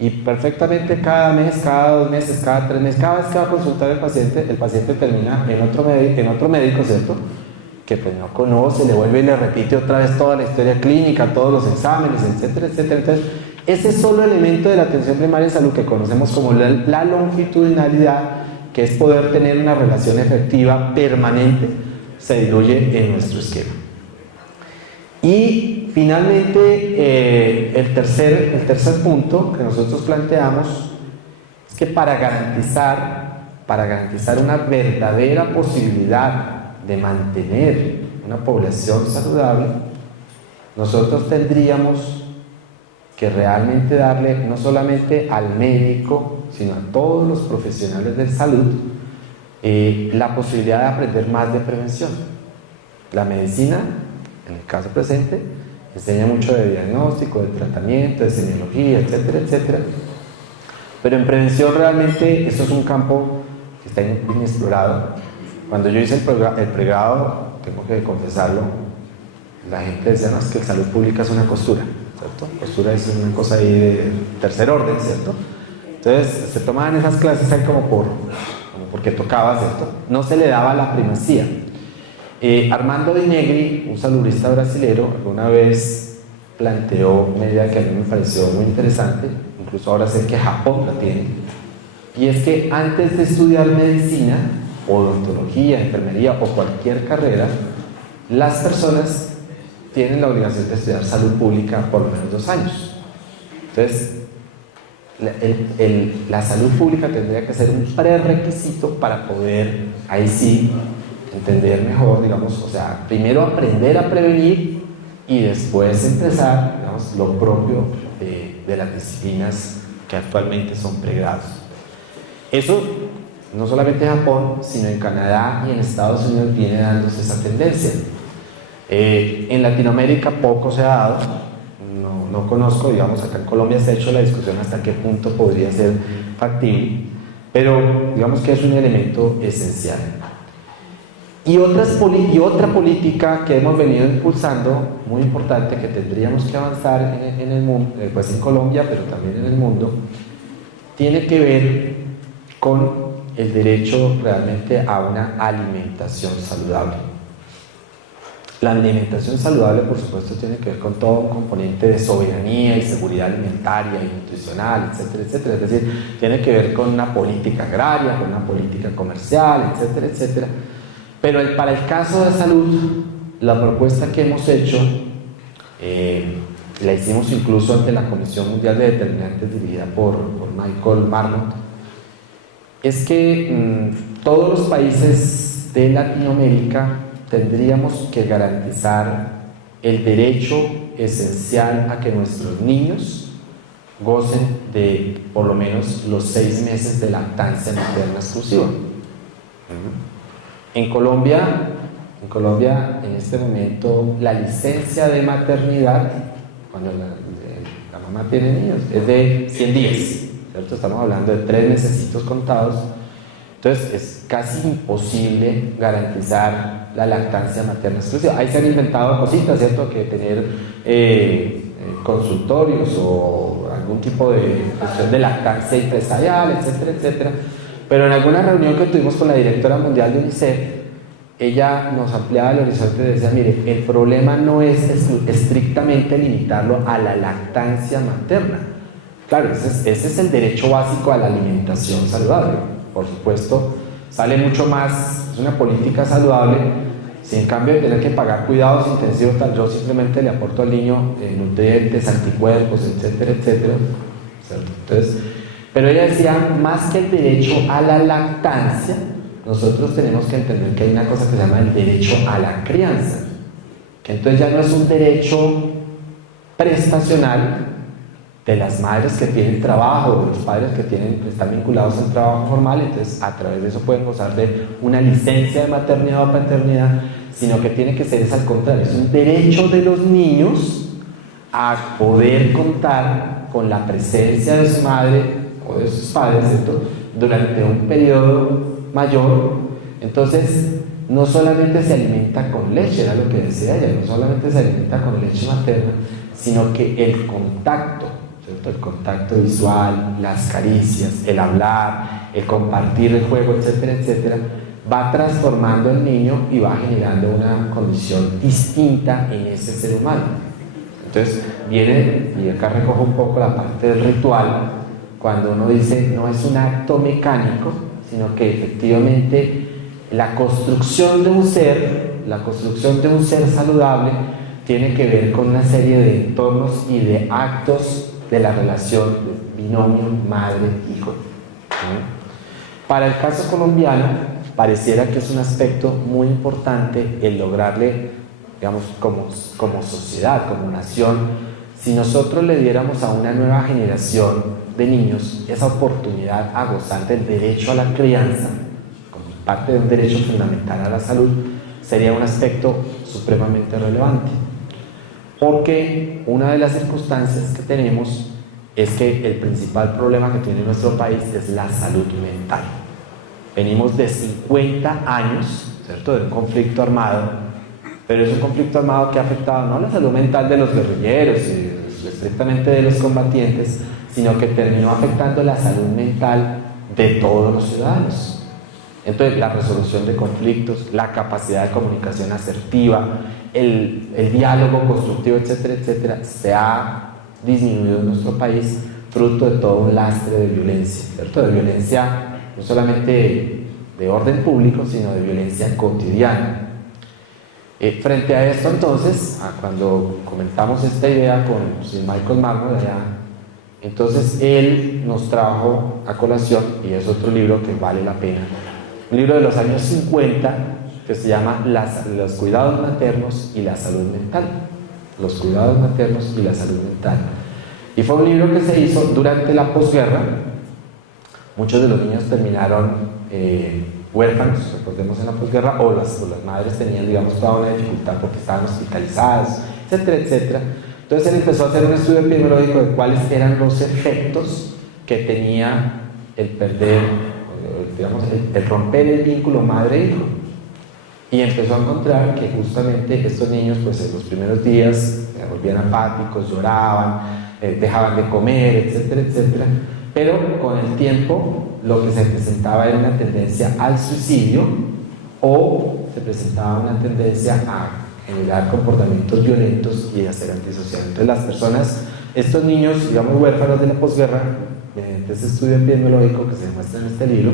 Y perfectamente cada mes, cada 2 meses, cada 3 meses, cada vez que va a consultar el paciente termina en otro médico, ¿cierto? Que pues no conoce, le vuelve y le repite otra vez toda la historia clínica, todos los exámenes, etcétera, etcétera. Entonces, ese solo elemento de la atención primaria en salud que conocemos como la longitudinalidad, que es poder tener una relación efectiva permanente, se diluye en nuestro esquema. Y finalmente, el tercer punto que nosotros planteamos es que para garantizar una verdadera posibilidad de mantener una población saludable, nosotros tendríamos que realmente darle no solamente al médico, sino a todos los profesionales de salud la posibilidad de aprender más de prevención. La medicina, en el caso presente, enseña mucho de diagnóstico, de tratamiento, de semiología, etcétera, etcétera. Pero en prevención realmente eso es un campo que está inexplorado. Cuando yo hice el pregrado, tengo que confesarlo, la gente decía, no, es que salud pública es una costura, ¿cierto? Costura es una cosa ahí de tercer orden, ¿cierto? Entonces se tomaban esas clases ahí como porque tocaba, ¿cierto? No se le daba la primacía. Armando Di Negri, un saludista brasilero, alguna vez planteó una idea que a mí me pareció muy interesante, incluso ahora sé que Japón la tiene, y es que antes de estudiar medicina, odontología, enfermería o cualquier carrera, las personas tienen la obligación de estudiar salud pública por lo menos 2 años. Entonces, la salud pública tendría que ser un prerequisito para poder, ahí sí, entender mejor, digamos, o sea, primero aprender a prevenir y después empezar, digamos, lo propio de las disciplinas que actualmente son pregrados. Eso no solamente en Japón, sino en Canadá y en Estados Unidos viene dándose esa tendencia. En Latinoamérica poco se ha dado, no conozco, digamos, acá en Colombia se ha hecho la discusión hasta qué punto podría ser factible, pero digamos que es un elemento esencial. Y otra política que hemos venido impulsando, muy importante, que tendríamos que avanzar en el mundo, pues en Colombia, pero también en el mundo, tiene que ver con el derecho realmente a una alimentación saludable. La alimentación saludable, por supuesto, tiene que ver con todo un componente de soberanía y seguridad alimentaria y nutricional, etcétera, etcétera. Es decir, tiene que ver con una política agraria, con una política comercial, etcétera, etcétera. Pero para el caso de salud, la propuesta que hemos hecho, la hicimos incluso ante la Comisión Mundial de Determinantes dirigida por Michael Marmot, es que todos los países de Latinoamérica tendríamos que garantizar el derecho esencial a que nuestros niños gocen de por lo menos los 6 meses de lactancia materna exclusiva. En Colombia, en este momento, la licencia de maternidad, cuando la mamá tiene niños, es de 100 días, ¿cierto? Estamos hablando de 3 mesecitos contados. Entonces es casi imposible garantizar la lactancia materna exclusiva. Ahí se han inventado cositas, ¿cierto? Que tener consultorios o algún tipo de cuestión de lactancia empresarial, etcétera, etcétera. Pero en alguna reunión que tuvimos con la directora mundial de UNICEF, ella nos ampliaba el horizonte y decía, mire, el problema no es estrictamente limitarlo a la lactancia materna. Claro, ese es el derecho básico a la alimentación saludable. Por supuesto, sale mucho más, es una política saludable, Si en cambio de tener que pagar cuidados intensivos, tal, yo simplemente le aporto al niño nutrientes, anticuerpos, etcétera, etcétera. ¿Cierto? Entonces, pero ella decía, más que el derecho a la lactancia, nosotros tenemos que entender que hay una cosa que se llama el derecho a la crianza, que entonces ya no es un derecho prestacional de las madres que tienen trabajo, de los padres que están vinculados al trabajo formal, entonces a través de eso pueden gozar de una licencia de maternidad o paternidad, sino que tiene que ser al contrario, es un derecho de los niños a poder contar con la presencia de su madre o de sus padres, ¿cierto?, durante un periodo mayor. Entonces no solamente se alimenta con leche, era lo que decía ella, no solamente se alimenta con leche materna, sino que el contacto, ¿cierto?, el contacto visual, las caricias, el hablar, el compartir el juego, etcétera, etcétera, va transformando al niño y va generando una condición distinta en ese ser humano. Entonces viene, y acá recojo un poco la parte del ritual, cuando uno dice no es un acto mecánico, sino que efectivamente la construcción de un ser saludable tiene que ver con una serie de entornos y de actos de la relación de binomio madre-hijo. Para el caso colombiano, pareciera que es un aspecto muy importante el lograrle, digamos, como sociedad, como nación, si nosotros le diéramos a una nueva generación de niños esa oportunidad a gozar del derecho a la crianza, como parte de un derecho fundamental a la salud, sería un aspecto supremamente relevante. Porque una de las circunstancias que tenemos es que el principal problema que tiene nuestro país es la salud mental. Venimos de 50 años, ¿cierto?, de un conflicto armado, pero es un conflicto armado que ha afectado no la salud mental de los guerrilleros y estrictamente de los combatientes, sino que terminó afectando la salud mental de todos los ciudadanos. Entonces, la resolución de conflictos, la capacidad de comunicación asertiva, el diálogo constructivo, etcétera, etcétera, se ha disminuido en nuestro país fruto de todo un lastre de violencia, ¿cierto?, de violencia no solamente de orden público, sino de violencia cotidiana. Frente a esto, entonces, cuando comentamos esta idea con Sir Michael Marmot allá, entonces él nos trajo a colación, y es otro libro que vale la pena, un libro de los años 50 que se llama Los cuidados maternos y la salud mental. Los cuidados maternos y la salud mental. Y fue un libro que se hizo durante la posguerra. Muchos de los niños terminaron huérfanos, recordemos, en la posguerra, o las madres tenían, digamos, toda una dificultad porque estaban hospitalizadas, etcétera, etcétera. Entonces él empezó a hacer un estudio epidemiológico de cuáles eran los efectos que tenía el perder, digamos, el romper el vínculo madre-hijo. Y empezó a encontrar que justamente estos niños, pues en los primeros días se volvían apáticos, lloraban, dejaban de comer, etcétera, etcétera. Pero con el tiempo lo que se presentaba era una tendencia al suicidio o se presentaba una tendencia a generar comportamientos violentos y a ser antisociales. Entonces las personas, estos niños, digamos, huérfanos de la posguerra, mediante ese estudio epidemiológico que se muestra en este libro,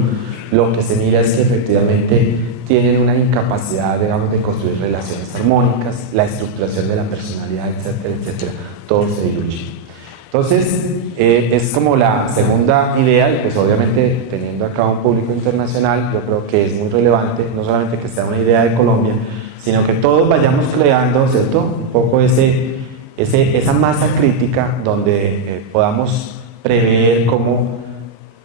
lo que se mira es que efectivamente tienen una incapacidad, digamos, de construir relaciones armónicas, la estructuración de la personalidad, etcétera, etcétera, todo se diluye. Entonces, es como la segunda idea, y pues obviamente teniendo acá un público internacional, yo creo que es muy relevante, no solamente que sea una idea de Colombia, sino que todos vayamos creando, ¿cierto?, un poco esa masa crítica donde podamos prever cómo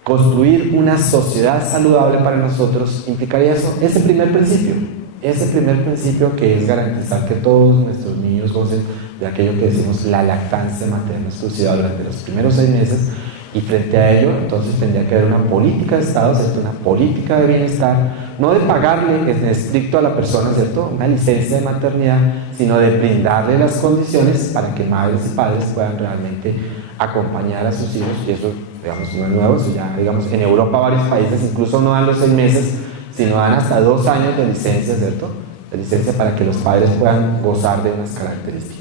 construir una sociedad saludable para nosotros. Implicaría eso, ese primer principio que es garantizar que todos nuestros niños gocen de aquello que decimos la lactancia materna exclusiva durante los primeros 6 meses, y frente a ello entonces tendría que haber una política de Estado, ¿cierto?, una política de bienestar, no de pagarle en estricto a la persona, ¿cierto?, una licencia de maternidad, sino de brindarle las condiciones para que madres y padres puedan realmente acompañar a sus hijos. Y eso, digamos, no es nuevo, eso ya, digamos, en Europa varios países incluso no dan los 6 meses, sino dan hasta 2 años de licencia, ¿cierto?, de licencia para que los padres puedan gozar de unas características.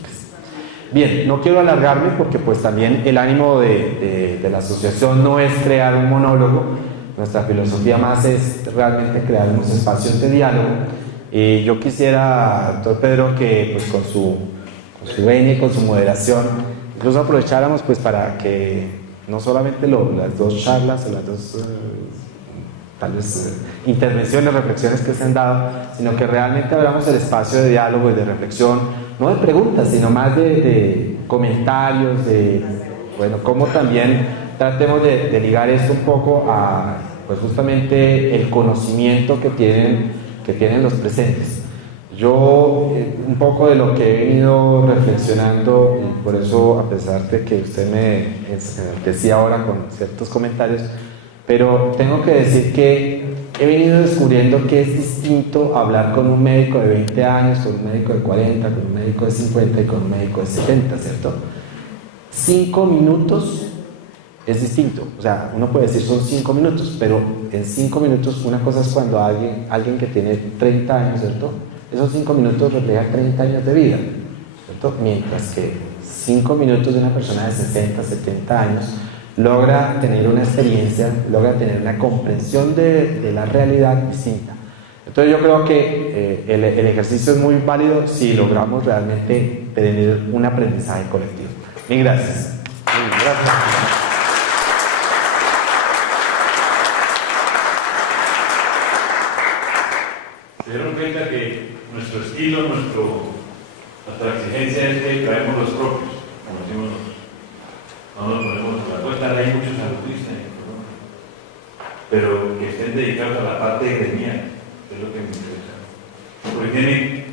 Bien, no quiero alargarme porque pues también el ánimo de la asociación no es crear un monólogo. Nuestra filosofía más es realmente crear unos espacios de diálogo, Y yo quisiera, doctor Pedro, que pues con su venia y con su moderación, incluso aprovecháramos pues para que no solamente las dos charlas o las dos tal vez intervenciones, reflexiones que se han dado, sino que realmente abramos el espacio de diálogo y de reflexión, no de preguntas, sino más de comentarios, bueno, cómo también tratemos de ligar esto un poco a, pues justamente el conocimiento que tienen los presentes. Yo, un poco de lo que he venido reflexionando, y por eso, a pesar de que usted me decía ahora con ciertos comentarios, pero tengo que decir que he venido descubriendo que es distinto hablar con un médico de 20 años, con un médico de 40, con un médico de 50 y con un médico de 70, ¿cierto? 5 minutos es distinto, o sea, uno puede decir son 5 minutos, pero en 5 minutos una cosa es cuando alguien que tiene 30 años, ¿cierto? Esos 5 minutos reflejan 30 años de vida, ¿cierto? Mientras que 5 minutos de una persona de 60, 70 años logra tener una experiencia, logra tener una comprensión de la realidad distinta. Entonces yo creo que el ejercicio es muy válido si logramos realmente tener un aprendizaje colectivo. Mil gracias. Gracias. Se dieron cuenta que nuestro estilo, nuestra exigencia es que traemos los propios, como decimos nosotros. No nos ponemos a la cuenta, hay muchos saludistas en Colombia, pero que estén dedicados a la parte gremial, es lo que me interesa. Porque tienen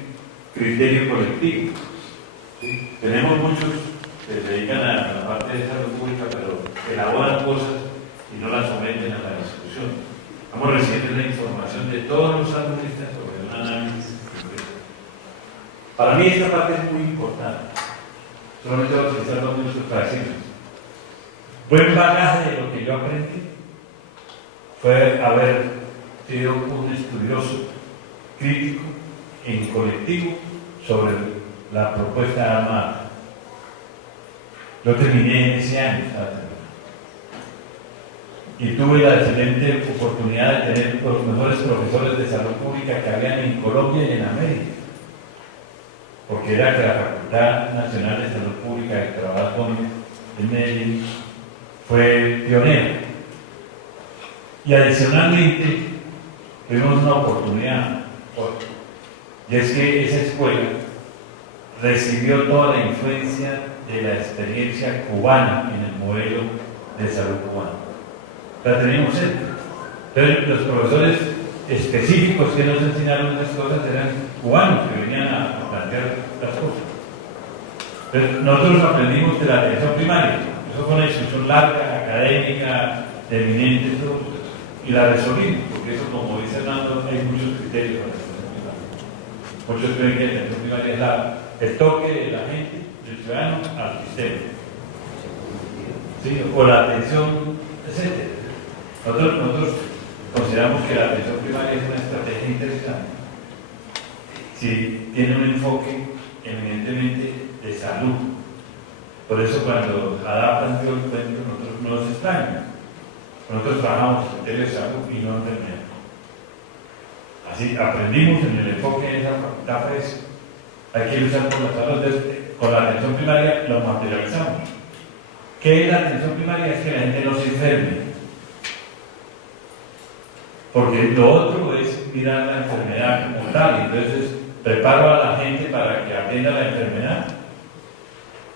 criterio colectivo. ¿Sí? Tenemos muchos que se dedican a la parte de salud pública, pero elaboran cosas y no las someten a la discusión. Vamos recibiendo la información de todos los saludistas sobre un análisis. Para mí esta parte es muy importante. Solamente voy a utilizar 2 minutos para decirles. Buen bagaje de lo que yo aprendí fue haber sido un estudioso crítico en colectivo sobre la propuesta de Armada. Yo terminé en ese año, ¿sabes? Y tuve la excelente oportunidad de tener los mejores profesores de salud pública que habían en Colombia y en América, porque era que la Facultad Nacional de Salud Pública de Trabajo en Medellín fue pionero. Y adicionalmente tuvimos una oportunidad, y es que esa escuela recibió toda la influencia de la experiencia cubana en el modelo de salud cubano. La teníamos cerca. Entonces los profesores específicos que nos enseñaron esas cosas eran cubanos que venían a plantear las cosas. Entonces, nosotros aprendimos de la atención primaria. Eso fue una discusión larga, académica, eminente, todo, y la resolvimos, porque eso, como dice Hernando, hay muchos criterios para la atención primaria. Muchos creen que la atención primaria es el toque de la gente, del ciudadano, al sistema. ¿Sí? O la atención, etc. Nosotros consideramos que la atención primaria es una estrategia interesante. Si tiene un enfoque eminentemente de salud. Por eso cuando Adá planteó el cuento, nosotros no nos extraña. Nosotros trabajamos en criterios de salud y no en enfermedad. Así aprendimos en el enfoque de esa facultad fue eso. Hay que luchar por la salud. Con la atención primaria lo materializamos. ¿Qué es la atención primaria? Es que la gente no se enferme. Porque lo otro es mirar la enfermedad como tal. Entonces, ¿preparo a la gente para que atienda la enfermedad?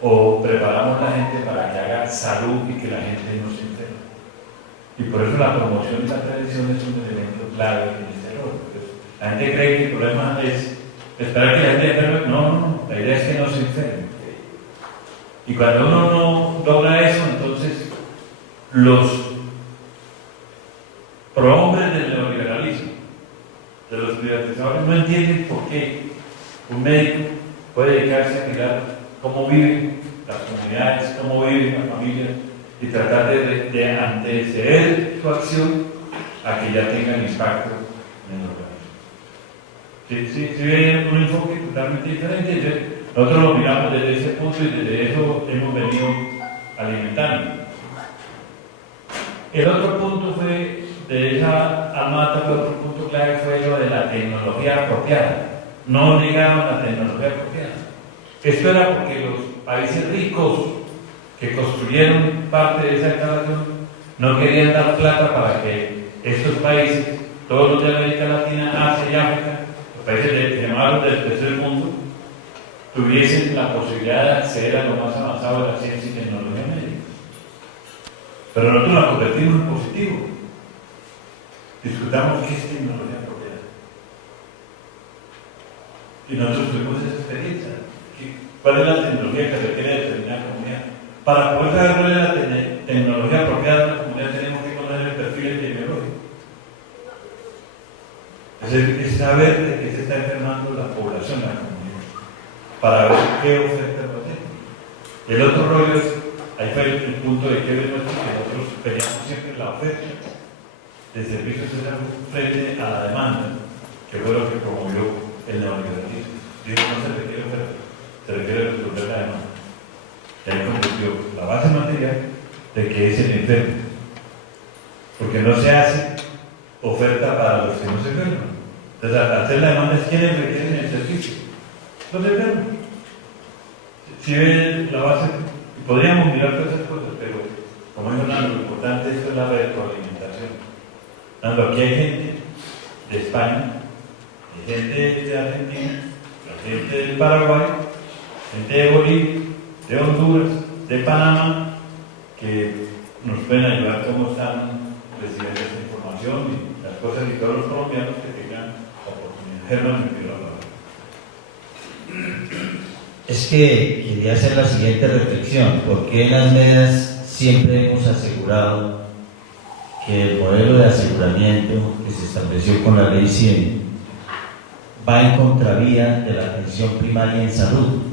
¿O preparamos a la gente para que haga salud y que la gente no se enferme? Y por eso la promoción de la tradición es un elemento clave en este rol. La gente cree que el problema es esperar que la gente enferme. No, la idea es que no se enferme. Y cuando uno no logra eso, entonces los prohombres del neoliberalismo, de los privatizadores, no entienden por qué un médico puede dedicarse a mirar cómo viven las comunidades, cómo viven las familias y tratar de anteceder su acción a que ya tengan impacto en el organismo. Si ven un enfoque totalmente diferente, nosotros lo miramos desde ese punto y desde eso hemos venido alimentando. El otro punto fue de esa almata, fue otro punto clave, fue lo de la tecnología apropiada. No negaban la tecnología apropiada. Esto era porque los países ricos que construyeron parte de esa instalación no querían dar plata para que estos países, todos los de América Latina, Asia y África, los países que llamaron del tercer mundo, tuviesen la posibilidad de acceder a lo más avanzado de la ciencia y tecnología médica. Pero nosotros la convertimos en positivo. Discutamos qué es tecnología apropiada. Y nosotros tuvimos esa experiencia. ¿Cuál es la tecnología que requiere determinada comunidad? Para poder saber cuál es la tecnología apropiada de la comunidad, tenemos que conocer el perfil epidemiológico. Es saber de qué se está enfermando la población, la comunidad, para ver qué oferta protege. El otro rollo es, ahí fue el punto de quiebre nuestro, que nosotros peleamos siempre la oferta de servicios de salud frente a la demanda, que fue lo que promovió el neoliberalismo. Digo, no se requiere oferta, se requiere resolver la demanda. Y ahí convirtió la base material de que es el enfermo, porque no se hace oferta para los que no se enferman. Entonces, al hacer la demanda es quienes requieren el servicio, los enfermos. Si ven la base, podríamos mirar todas esas cosas, pero como dijo Nando, lo importante es la retroalimentación. Nando, aquí hay gente de España, hay gente de Argentina, hay gente del Paraguay, gente de Bolivia, de Honduras, de Panamá, que nos pueden ayudar cómo están recibiendo esta información y las cosas, y todos los colombianos que tengan oportunidad. Germán, me pido la palabra. Es que quería hacer la siguiente reflexión: ¿por qué en las medias siempre hemos asegurado que el modelo de aseguramiento que se estableció con la Ley 100 va en contravía de la atención primaria en salud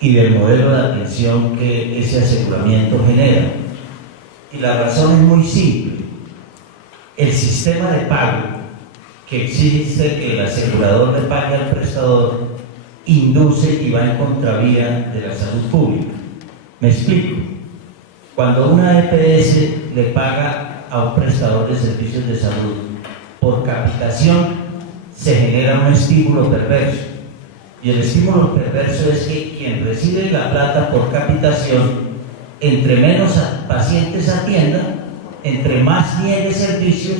y del modelo de atención que ese aseguramiento genera? Y la razón es muy simple. El sistema de pago que exige que el asegurador le pague al prestador induce y va en contravía de la salud pública. Me explico. Cuando una EPS le paga a un prestador de servicios de salud por capitación, se genera un estímulo perverso. Y el estímulo perverso es que quien recibe la plata por capitación, entre menos pacientes atienda, entre más niegue servicios,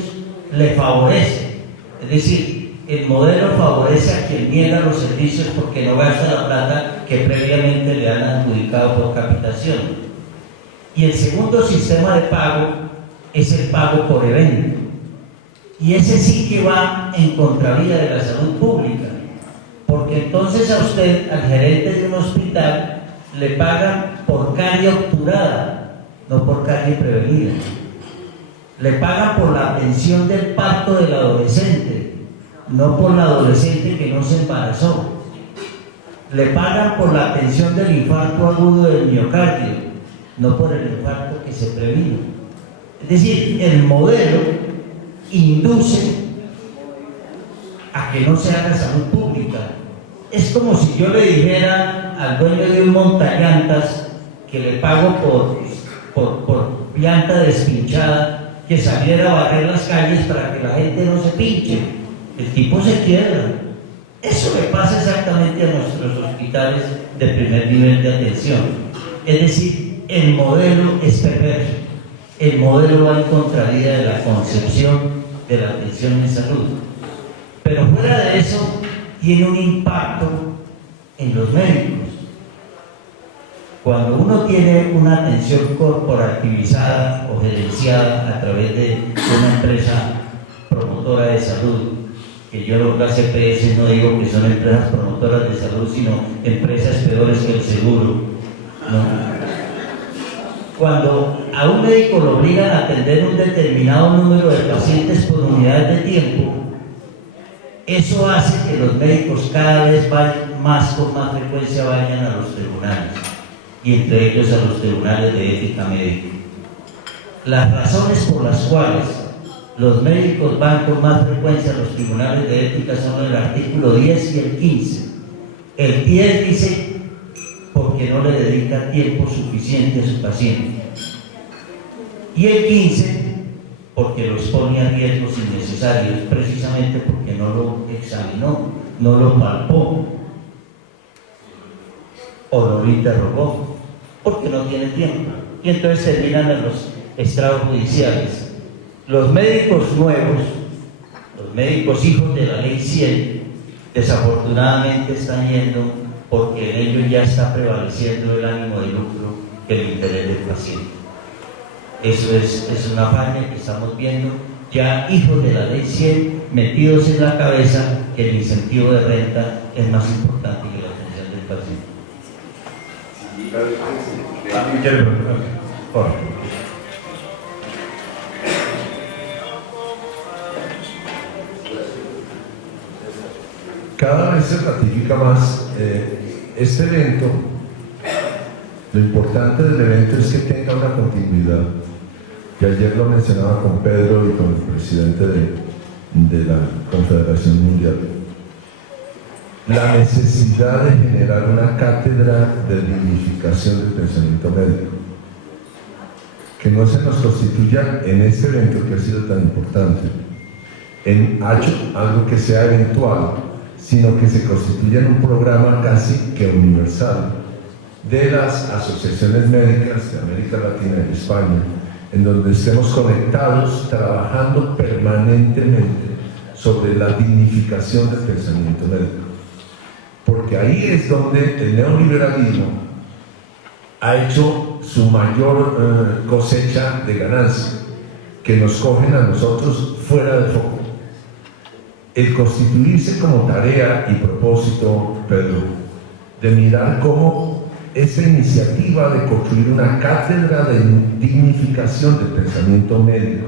le favorece. Es decir, el modelo favorece a quien niega los servicios porque no gasta la plata que previamente le han adjudicado por capitación. Y el segundo sistema de pago es el pago por evento. Y ese sí que va en contravía de la salud pública, porque entonces a usted, al gerente de un hospital, le pagan por carie obturada, no por carie prevenida. Le pagan por la atención del parto del adolescente, no por la adolescente que no se embarazó. Le pagan por la atención del infarto agudo del miocardio, no por el infarto que se previno. Es decir, el modelo induce a que no se haga salud pública. Es como si yo le dijera al dueño de un montallantas que le pago por llanta despinchada, que saliera a barrer las calles para que la gente no se pinche. El tipo se quiebra. Eso le pasa exactamente a nuestros hospitales de primer nivel de atención. Es decir, el modelo es perverso. El modelo va en contravía de la concepción de la atención en salud. Pero fuera de eso, tiene un impacto en los médicos. Cuando uno tiene una atención corporativizada o gerenciada a través de una empresa promotora de salud, que yo las EPS no digo que son empresas promotoras de salud, sino empresas peores que el seguro, ¿no? Cuando a un médico lo obligan a atender un determinado número de pacientes por unidad de tiempo, eso hace que los médicos cada vez con más frecuencia vayan a los tribunales, y entre ellos a los tribunales de ética médica. Las razones por las cuales los médicos van con más frecuencia a los tribunales de ética son el artículo 10 y el 15. El 10 dice porque no le dedica tiempo suficiente a su paciente. Y el 15 porque los pone a riesgos innecesarios, precisamente porque no lo examinó, no lo palpó o no lo interrogó, porque no tiene tiempo. Y entonces terminan en los estrados judiciales. Los médicos nuevos, los médicos hijos de la ley 100, desafortunadamente están yendo porque en ellos ya está prevaleciendo el ánimo de lucro que el interés del paciente. Eso es una falla que estamos viendo, ya hijos de la ley 100 metidos en la cabeza que el incentivo de renta es más importante que la atención del paciente. Cada vez se ratifica más este evento. Lo importante del evento es que tenga una continuidad. Y ayer lo mencionaba con Pedro y con el presidente de la Confederación Mundial. La necesidad de generar una cátedra de dignificación del pensamiento médico. Que no se nos constituya en este evento que ha sido tan importante, en algo que sea eventual, sino que se constituya en un programa casi que universal de las asociaciones médicas de América Latina y España, en donde estemos conectados, trabajando permanentemente sobre la dignificación del pensamiento médico. Porque ahí es donde el neoliberalismo ha hecho su mayor cosecha de ganancia, que nos cogen a nosotros fuera de foco. El constituirse como tarea y propósito, Pedro, de mirar cómo esa iniciativa de construir una cátedra de dignificación del pensamiento médico,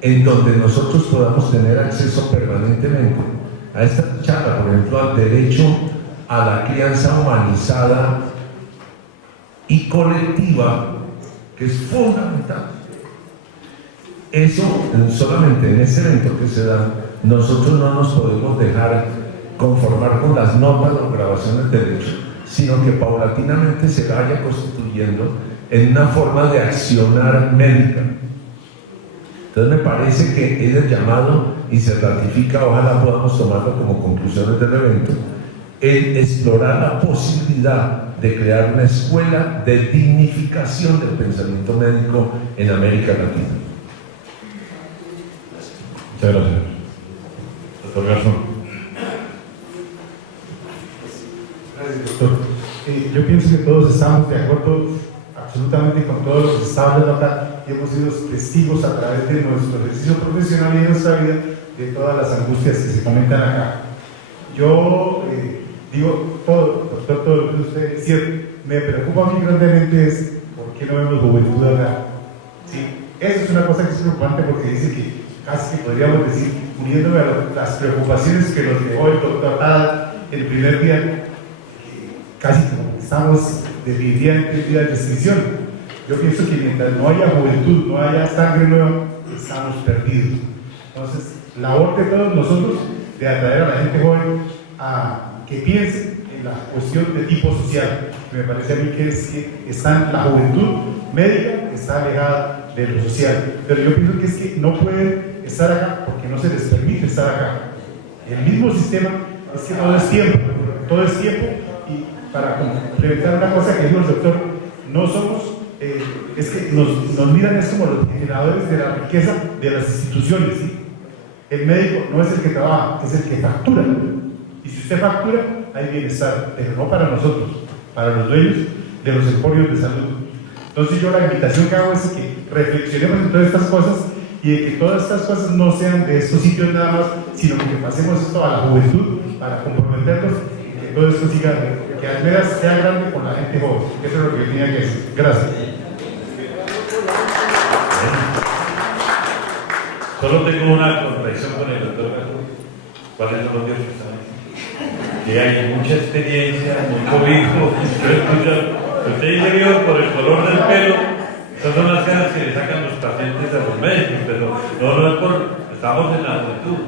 en donde nosotros podamos tener acceso permanentemente a esta charla, por ejemplo, al derecho a la crianza humanizada y colectiva, que es fundamental. Eso, solamente en ese evento que se da, nosotros no nos podemos dejar conformar con las normas o grabaciones de derecho, sino que paulatinamente se vaya constituyendo en una forma de accionar médica. Entonces me parece que es el llamado, y se ratifica, ojalá podamos tomarlo como conclusiones del evento, el explorar la posibilidad de crear una escuela de dignificación del pensamiento médico en América Latina. Muchas gracias. Doctor Garzón. Gracias, doctor. Yo pienso que todos estamos de acuerdo absolutamente con todo lo que se está hablando acá y hemos sido testigos a través de nuestro ejercicio profesional y de nuestra vida de todas las angustias que se comentan acá. Yo digo todo, doctor, todo lo que usted es cierto. Me preocupa a mí grandemente es por qué no vemos juventud acá. ¿Sí? Eso es una cosa que es preocupante porque dice que casi que podríamos decir, uniéndome a las preocupaciones que nos dejó el doctor Tada el primer día, casi como estamos de día en día de extinción. Yo pienso que mientras no haya juventud, no haya sangre nueva, estamos perdidos. Entonces, labor de todos nosotros de atraer a la gente joven a que piense en la cuestión de tipo social. Me parece a mí que la juventud médica está alejada de lo social, pero yo pienso que es que no pueden estar acá porque no se les permite estar acá. El mismo sistema es que todo es tiempo, y para complementar una cosa que dijo el doctor, no somos, es que nos miran es como los generadores de la riqueza de las instituciones, ¿sí? El médico no es el que trabaja, es el que factura, y si usted factura, hay bienestar, pero no para nosotros, para los dueños de los emporios de salud. Entonces yo la invitación que hago es que reflexionemos en todas estas cosas y de que todas estas cosas no sean de estos sitios nada más, sino que pasemos esto a la juventud para comprometernos y que todo esto siga, que Almeida sea grande con la gente joven. Eso es lo que tenía que decir. Gracias. Solo tengo una contradicción con el doctor Garzón. ¿Cuáles son los dioses que están aquí? Que hay mucha experiencia, muy cobijo. Usted dice que por el color del pelo, esas son las caras que le sacan los pacientes a los médicos, pero no es por. Estamos en la juventud.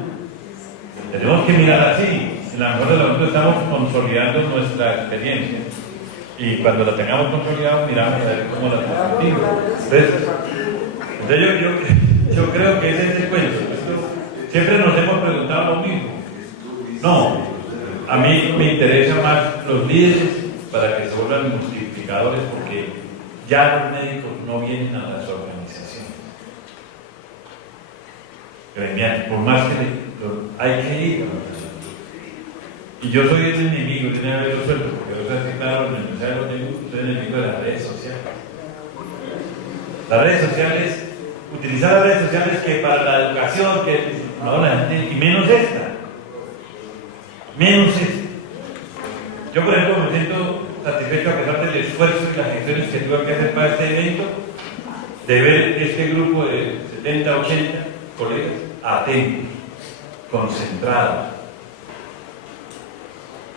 Tenemos que mirar así. En la mejor de la juventud estamos consolidando nuestra experiencia. Y cuando la tengamos consolidada, miramos a ver cómo la transmitimos. Entonces Yo creo que ese es el cuento. Siempre nos hemos preguntado lo mismo. No, a mí me interesan más los líderes para que se vuelvan multiplicadores, porque ya los médicos no vienen a las organizaciones gremiales, por más que hay que ir. Y yo soy el enemigo, tiene que haberlo suelto, porque los han citado en el mensaje de los niños, soy el enemigo de las redes sociales. Las redes sociales, utilizar las redes sociales que para la educación, que ahora la gente, y menos esta. Yo, por ejemplo, me siento satisfecho a pesar del esfuerzo y las gestiones que tuve que hacer para este evento, de ver este grupo de 70, 80 colegas atentos, concentrados.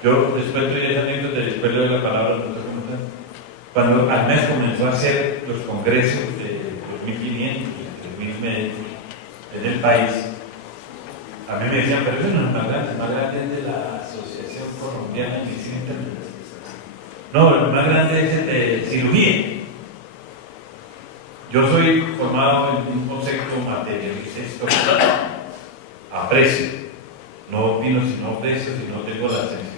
Yo después de 10 años, después le doy la palabra al doctor González. Cuando ACMES comenzó a hacer los congresos de 2.500, 3.000 médicos en el país, a mí me decían, pero eso no es más grande es de la Asociación Colombiana de Medicina Interna. No, el más grande es el de cirugía. Yo soy formado en un concepto materialista, esto aprecio, no opino sino aprecio, si no tengo la sensibilidad.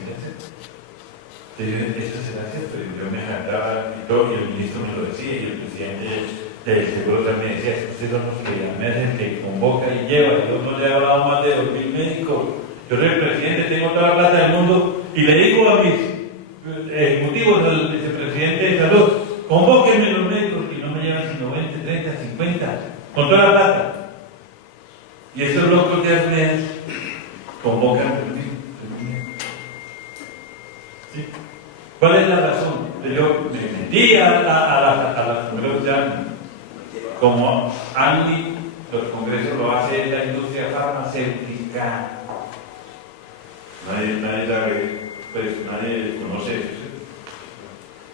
Entonces, esto será cierto, yo me jactaba y todo, y el ministro me lo decía, y el presidente del Seguro también decía, ustedes son los que hacen, que convoca y lleva, y yo no le he hablado más de 2.000 médicos, yo soy el presidente, tengo toda la plata del mundo, y le digo a mis ejecutivos, al vicepresidente de salud, convóquenme los médicos, y no me llevan sino 20, 30, 50, con toda la plata. Y estos locos de ACMES convocan ¿sí? ¿Cuál es la razón? Yo me metí a las congresos de ANDI. Como ANDI, los congresos lo hace la industria farmacéutica. Nadie conoce eso.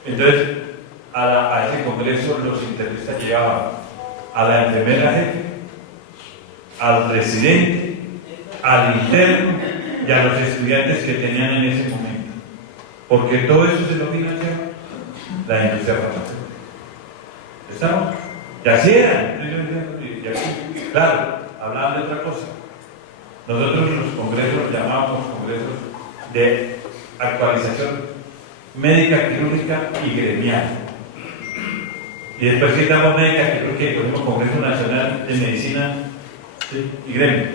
¿Sí? Entonces, a ese congreso los internistas llevaban a la enfermera jefe, al residente, al interno y a los estudiantes que tenían en ese momento. Porque todo eso se lo financiaba la industria farmacéutica. ¿Estamos? Y así era. Claro, hablaban de otra cosa. Nosotros los congresos los llamábamos congresos de actualización médica, quirúrgica y gremial. Y después citamos médica, quirúrgica y ponemos Congreso Nacional de Medicina, ¿sí? Y gremio.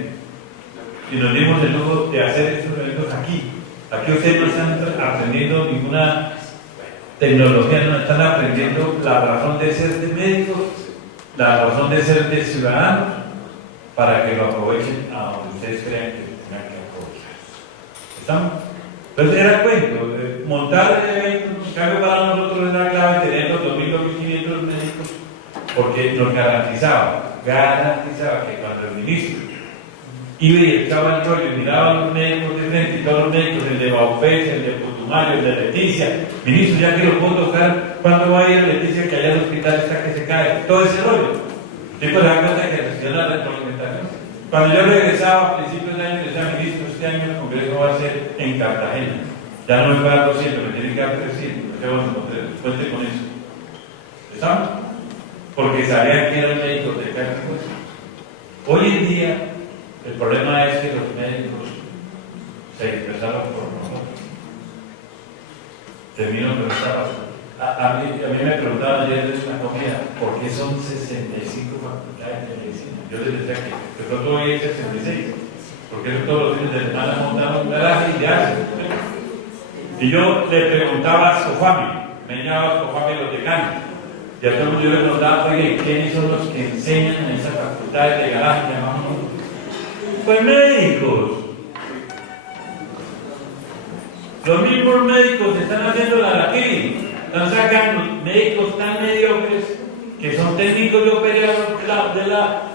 Y nos dimos el lujo de hacer estos eventos aquí. Aquí ustedes no están aprendiendo ninguna tecnología, no están aprendiendo la razón de ser de médicos, la razón de ser de ciudadanos, para que lo aprovechen a donde ustedes crean que tengan que aprovechar. ¿Estamos? Entonces era el cuento, montar el evento, en cambio para nosotros era clave tener los 2.000, 2.500 médicos, porque nos garantizaba que cuando el ministro iba y echaba el rollo y miraba a los médicos de frente, y todos los médicos, el de Baupés, el de Putumayo, el de Leticia, ministro, ya que lo puedo tocar, ¿cuándo va a ir a Leticia que allá el hospital está que se cae? Todo ese rollo. Tipo, se da cuenta que recibía la retroalimentación. Cuando yo regresaba a principios del año, decía, ministro, este año el congreso va a ser en Cartagena. Ya no me va a dar 200, me tienen que dar 300. Cuente con eso. ¿Estamos? Porque sabían que eran médicos de Cartagena. Hoy en día, el problema es que los médicos se expresaron por nosotros. Termino con esta razón. A mí me preguntaban ayer de una comida, ¿por qué son 65 facultades de medicina? Yo les decía que nosotros hoy es 66, porque eso todos los fines de semana montamos un garaje y ya hacen. Y yo le preguntaba a Sofami, me llamaba Sofami los decanos, y a todo el mundo yo le preguntaba, oye, ¿quiénes son los que enseñan en esas facultades de garaje? Llamamos pues médicos. Los mismos médicos están haciendo la aquí. Están sacando médicos tan mediocres que son técnicos de operación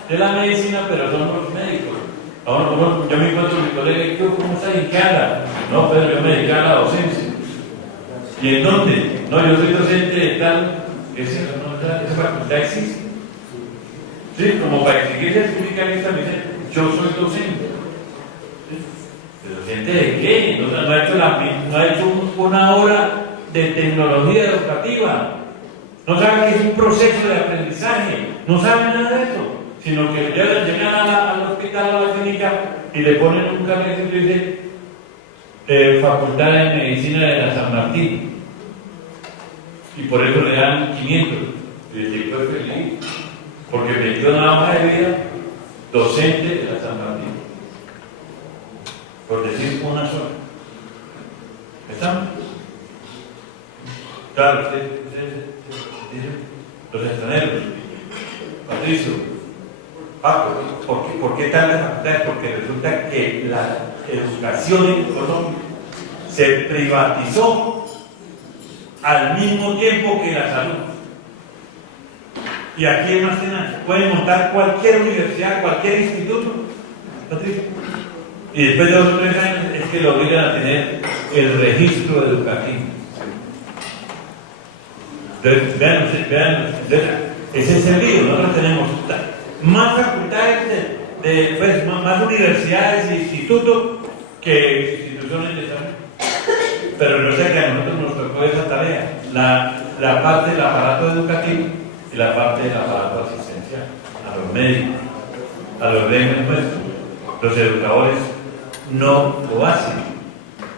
de la medicina, pero son los médicos. Ahora, yo me encuentro con mi colega y ¿cómo está dedicada? No, pero yo me dedicaba a la docencia. ¿Y en dónde? No, yo soy docente de tal. Esa facultad existe. Sí, como para exigirse su sindicalista me dicen, yo soy docente. ¿Sí? ¿Docente de qué? No ha hecho una hora de tecnología educativa, no saben que es un proceso de aprendizaje, no saben nada de eso. sino que llegan al hospital, a la clínica, y le ponen un carnet que dice Facultad de Medicina de la San Martín, y por eso le dan 500. Y el director es feliz, porque metió una hoja de vida docente de la San Martín, por decir una sola. ¿Están? Claro, ustedes dicen, los extranjeros, Patricio, Paco, ¿por qué tantas facultades? Porque resulta que la educación en Colombia se privatizó al mismo tiempo que la salud. Y aquí es más tenaz, pueden montar cualquier universidad, cualquier instituto, Patricio, y después de 2 o 3 años es que lo obligan a tener el registro educativo. Entonces, vean, ese es el lío. Nosotros tenemos más facultades, pues, más universidades e institutos que instituciones de salud. Pero no sé que a nosotros nos tocó esa tarea, la parte del aparato educativo y la parte del aparato asistencial, a los médicos, a los gremios nuestros. Los educadores no lo hacen.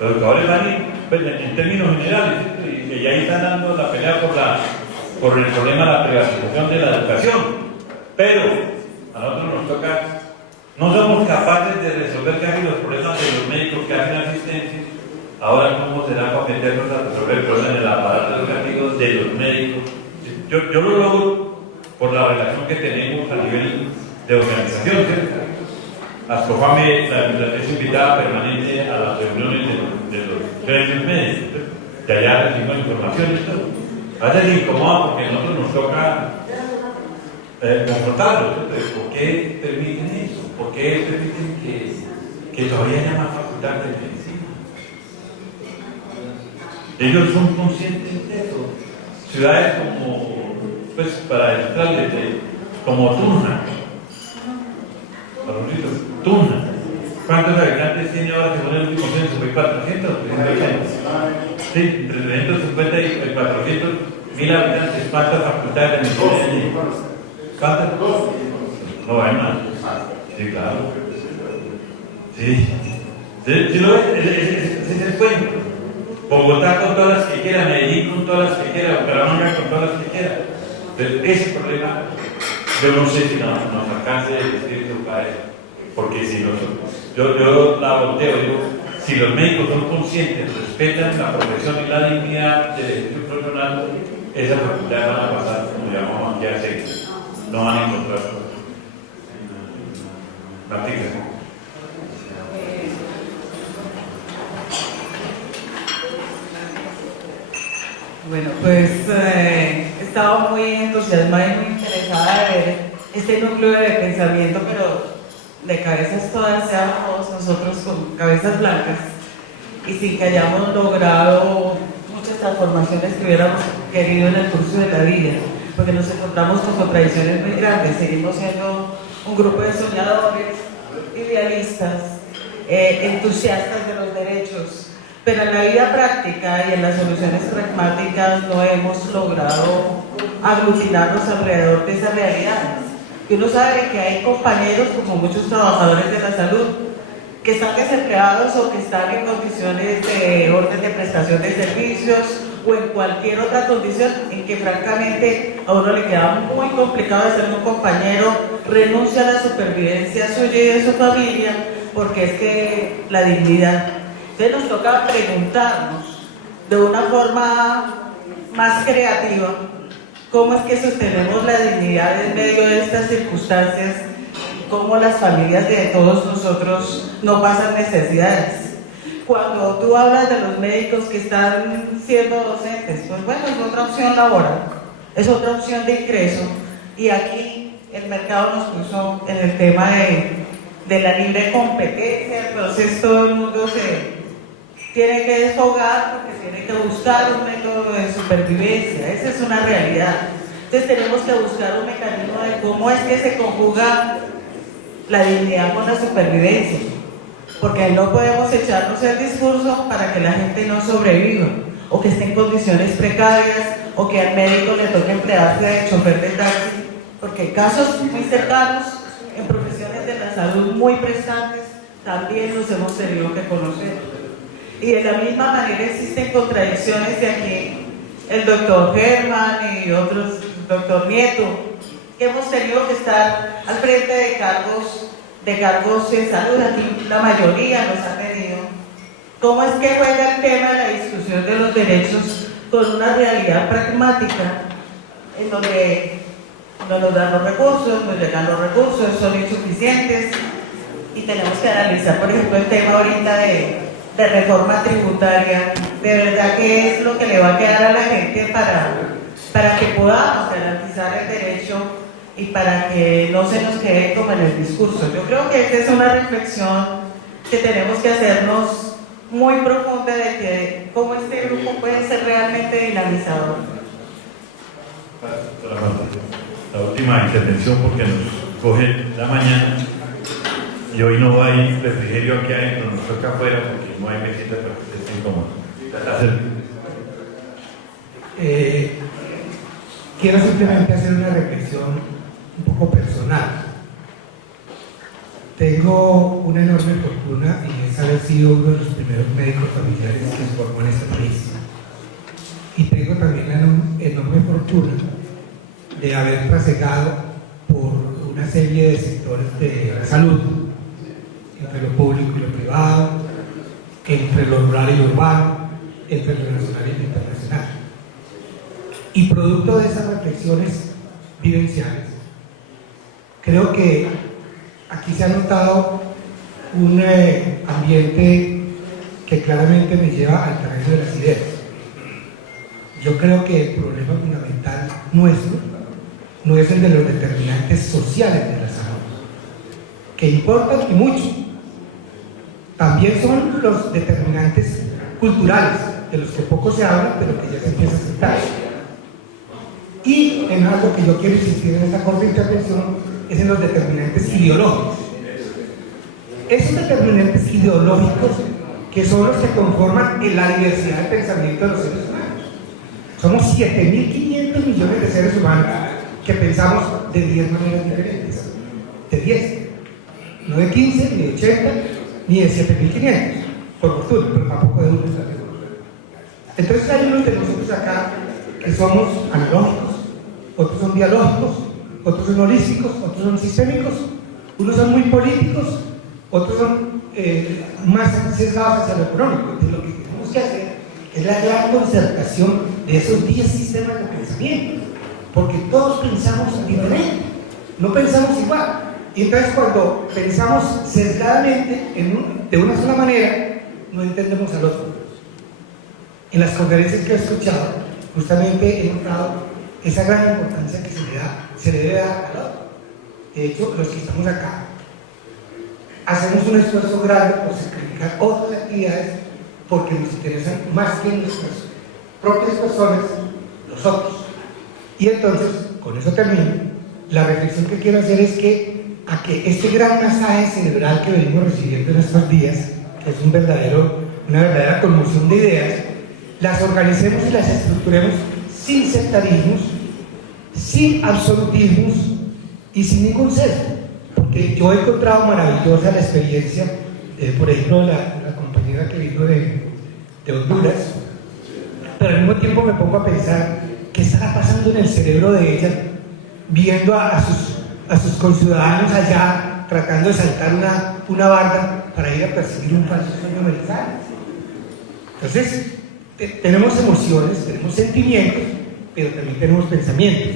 Los educadores van pues, en términos generales, y ahí están dando la pelea por el problema de la privatización de la educación. Pero a nosotros nos toca, no somos capaces de resolver casi los problemas de los médicos que hacen asistencia. Ahora, ¿cómo será para meternos a resolver problemas del aparato educativo de los médicos? Yo lo logro por la relación que tenemos a nivel de organización, ¿cierto? Ascofame es invitada permanente a las reuniones de los gremios médicos, de allá recibimos información y todo. A veces es incómodo porque a nosotros nos toca confrontarlos. ¿Por qué permiten eso? ¿Por qué permiten que todavía haya más facultades de medicina? Ellos son conscientes de eso. Ciudades como, pues, para ilustrarles, como Tunja. Tunja. ¿Cuántos habitantes tiene ahora según el último censo? ¿Fue 400 o 380? Sí, entre 350 y 400 mil habitantes. ¿Cuántas facultades de medicina? ¿Cuántas? No hay más. Sí, claro. Sí. ¿Sí lo ves? Ese es el cuento. Bogotá con todas las que quiera, Medellín con todas las que quiera, Bucaramanga con todas las que quiera. Entonces, ese problema, yo no sé si nos alcance el espíritu para eso. Porque si yo la volteo, digo, si los médicos son conscientes, respetan la profesión y la dignidad del ejercicio profesional, esas facultades van a pasar, como llamamos aquí a seguir. No van a encontrar prácticas. Bueno, pues estaba muy entusiasmada y muy interesada de ver este núcleo de pensamiento, pero de cabezas todas, seamos nosotros con cabezas blancas y sin que hayamos logrado muchas transformaciones que hubiéramos querido en el curso de la vida, porque nos encontramos con contradicciones muy grandes. Seguimos siendo un grupo de soñadores, idealistas, entusiastas de los derechos, pero en la vida práctica y en las soluciones pragmáticas no hemos logrado aglutinarnos alrededor de esas realidades. Y uno sabe que hay compañeros, como muchos trabajadores de la salud, que están desempleados o que están en condiciones de orden de prestación de servicios o en cualquier otra condición en que francamente a uno le queda muy complicado de ser un compañero, renuncia a la supervivencia suya y de su familia, porque es que la dignidad. Entonces nos toca preguntarnos de una forma más creativa cómo es que sostenemos la dignidad en medio de estas circunstancias, cómo las familias de todos nosotros no pasan necesidades. Cuando tú hablas de los médicos que están siendo docentes, pues bueno, es otra opción laboral, es otra opción de ingreso, y aquí el mercado nos puso en el tema de la libre competencia. Entonces todo el mundo se tiene que desfogar porque tiene que buscar un método de supervivencia. Esa es una realidad. Entonces tenemos que buscar un mecanismo de cómo es que se conjuga la dignidad con la supervivencia, porque no podemos echarnos el discurso para que la gente no sobreviva o que esté en condiciones precarias o que al médico le toque emplearse de chofer de taxi porque casos muy cercanos en profesiones de la salud muy prestantes también los hemos tenido que conocer. Y de la misma manera existen contradicciones de aquí, el doctor Germán y otros, doctor Nieto, que hemos tenido que estar al frente de cargos de salud, aquí la mayoría nos ha pedido. ¿Cómo es que juega el tema de la discusión de los derechos con una realidad pragmática en donde no nos dan los recursos, no llegan los recursos, son insuficientes y tenemos que analizar, por ejemplo, el tema ahorita de reforma tributaria, de verdad qué es lo que le va a quedar a la gente para que podamos garantizar el derecho y para que no se nos quede como en el discurso. Yo creo que esta es una reflexión que tenemos que hacernos muy profunda de que cómo este grupo puede ser realmente dinamizador. La última intervención, porque nos coge la mañana y hoy no hay refrigerio aquí adentro, nos toca afuera porque no hay mesita para que estén cómodos. Quiero simplemente hacer una reflexión un poco personal. Tengo una enorme fortuna y es haber sido uno de los primeros médicos familiares que se formó en este país. Y tengo también la enorme fortuna de haber trasegado por una serie de sectores de la salud, entre lo público y lo privado, entre lo rural y lo urbano, entre lo nacional y lo internacional. Y producto de esas reflexiones vivenciales, creo que aquí se ha notado un ambiente que claramente me lleva al terreno de las ideas. Yo creo que el problema fundamental nuestro no es el de los determinantes sociales de la salud, que importan y mucho. También son los determinantes culturales, de los que poco se habla, pero que ya se empieza a aceptar. Y en algo que yo quiero insistir en esta corta intervención es en los determinantes ideológicos. Esos determinantes ideológicos que son los que conforman la diversidad de pensamiento de los seres humanos. Somos 7.500 millones de seres humanos que pensamos de 10 maneras diferentes. De 10. No de 15, ni de 80, ni de 7.500, por fortuna, pero tampoco de 1. Entonces hay unos de nosotros acá que somos analógicos, otros son dialógicos, otros son holísticos, otros son sistémicos, unos son muy políticos, otros son más sesgados hacia lo económico. Entonces lo que tenemos que hacer es la gran concertación de esos 10 sistemas de pensamiento, porque todos pensamos diferente, no pensamos igual. Y entonces cuando pensamos sesgadamente de una sola manera, no entendemos al otro. En las conferencias que he escuchado, justamente he notado esa gran importancia que se le debe dar al otro. De hecho, los que estamos acá hacemos un esfuerzo grande por sacrificar otras actividades porque nos interesan más que nuestras propias personas, los otros. Y entonces, con eso termino. La reflexión que quiero hacer es que a que este gran masaje cerebral que venimos recibiendo en estos días, que es una verdadera conmoción de ideas, las organicemos y las estructuremos sin sectarismos, sin absolutismos y sin ningún sesgo. Porque yo he encontrado maravillosa la experiencia, por ejemplo, la compañera que vino de Honduras, pero al mismo tiempo me pongo a pensar qué estará pasando en el cerebro de ella, viendo a sus conciudadanos allá tratando de saltar una barda para ir a perseguir un falso sueño americano. Entonces, tenemos emociones, tenemos sentimientos, pero también tenemos pensamientos.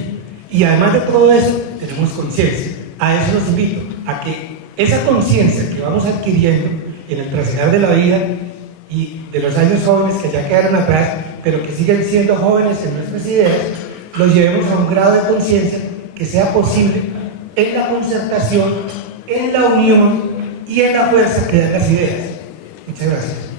Y además de todo eso, tenemos conciencia. A eso los invito, a que esa conciencia que vamos adquiriendo en el trasegar de la vida y de los años jóvenes que ya quedaron atrás, pero que siguen siendo jóvenes en nuestras ideas, los llevemos a un grado de conciencia que sea posible en la concertación, en la unión y en la fuerza que dan las ideas. Muchas gracias.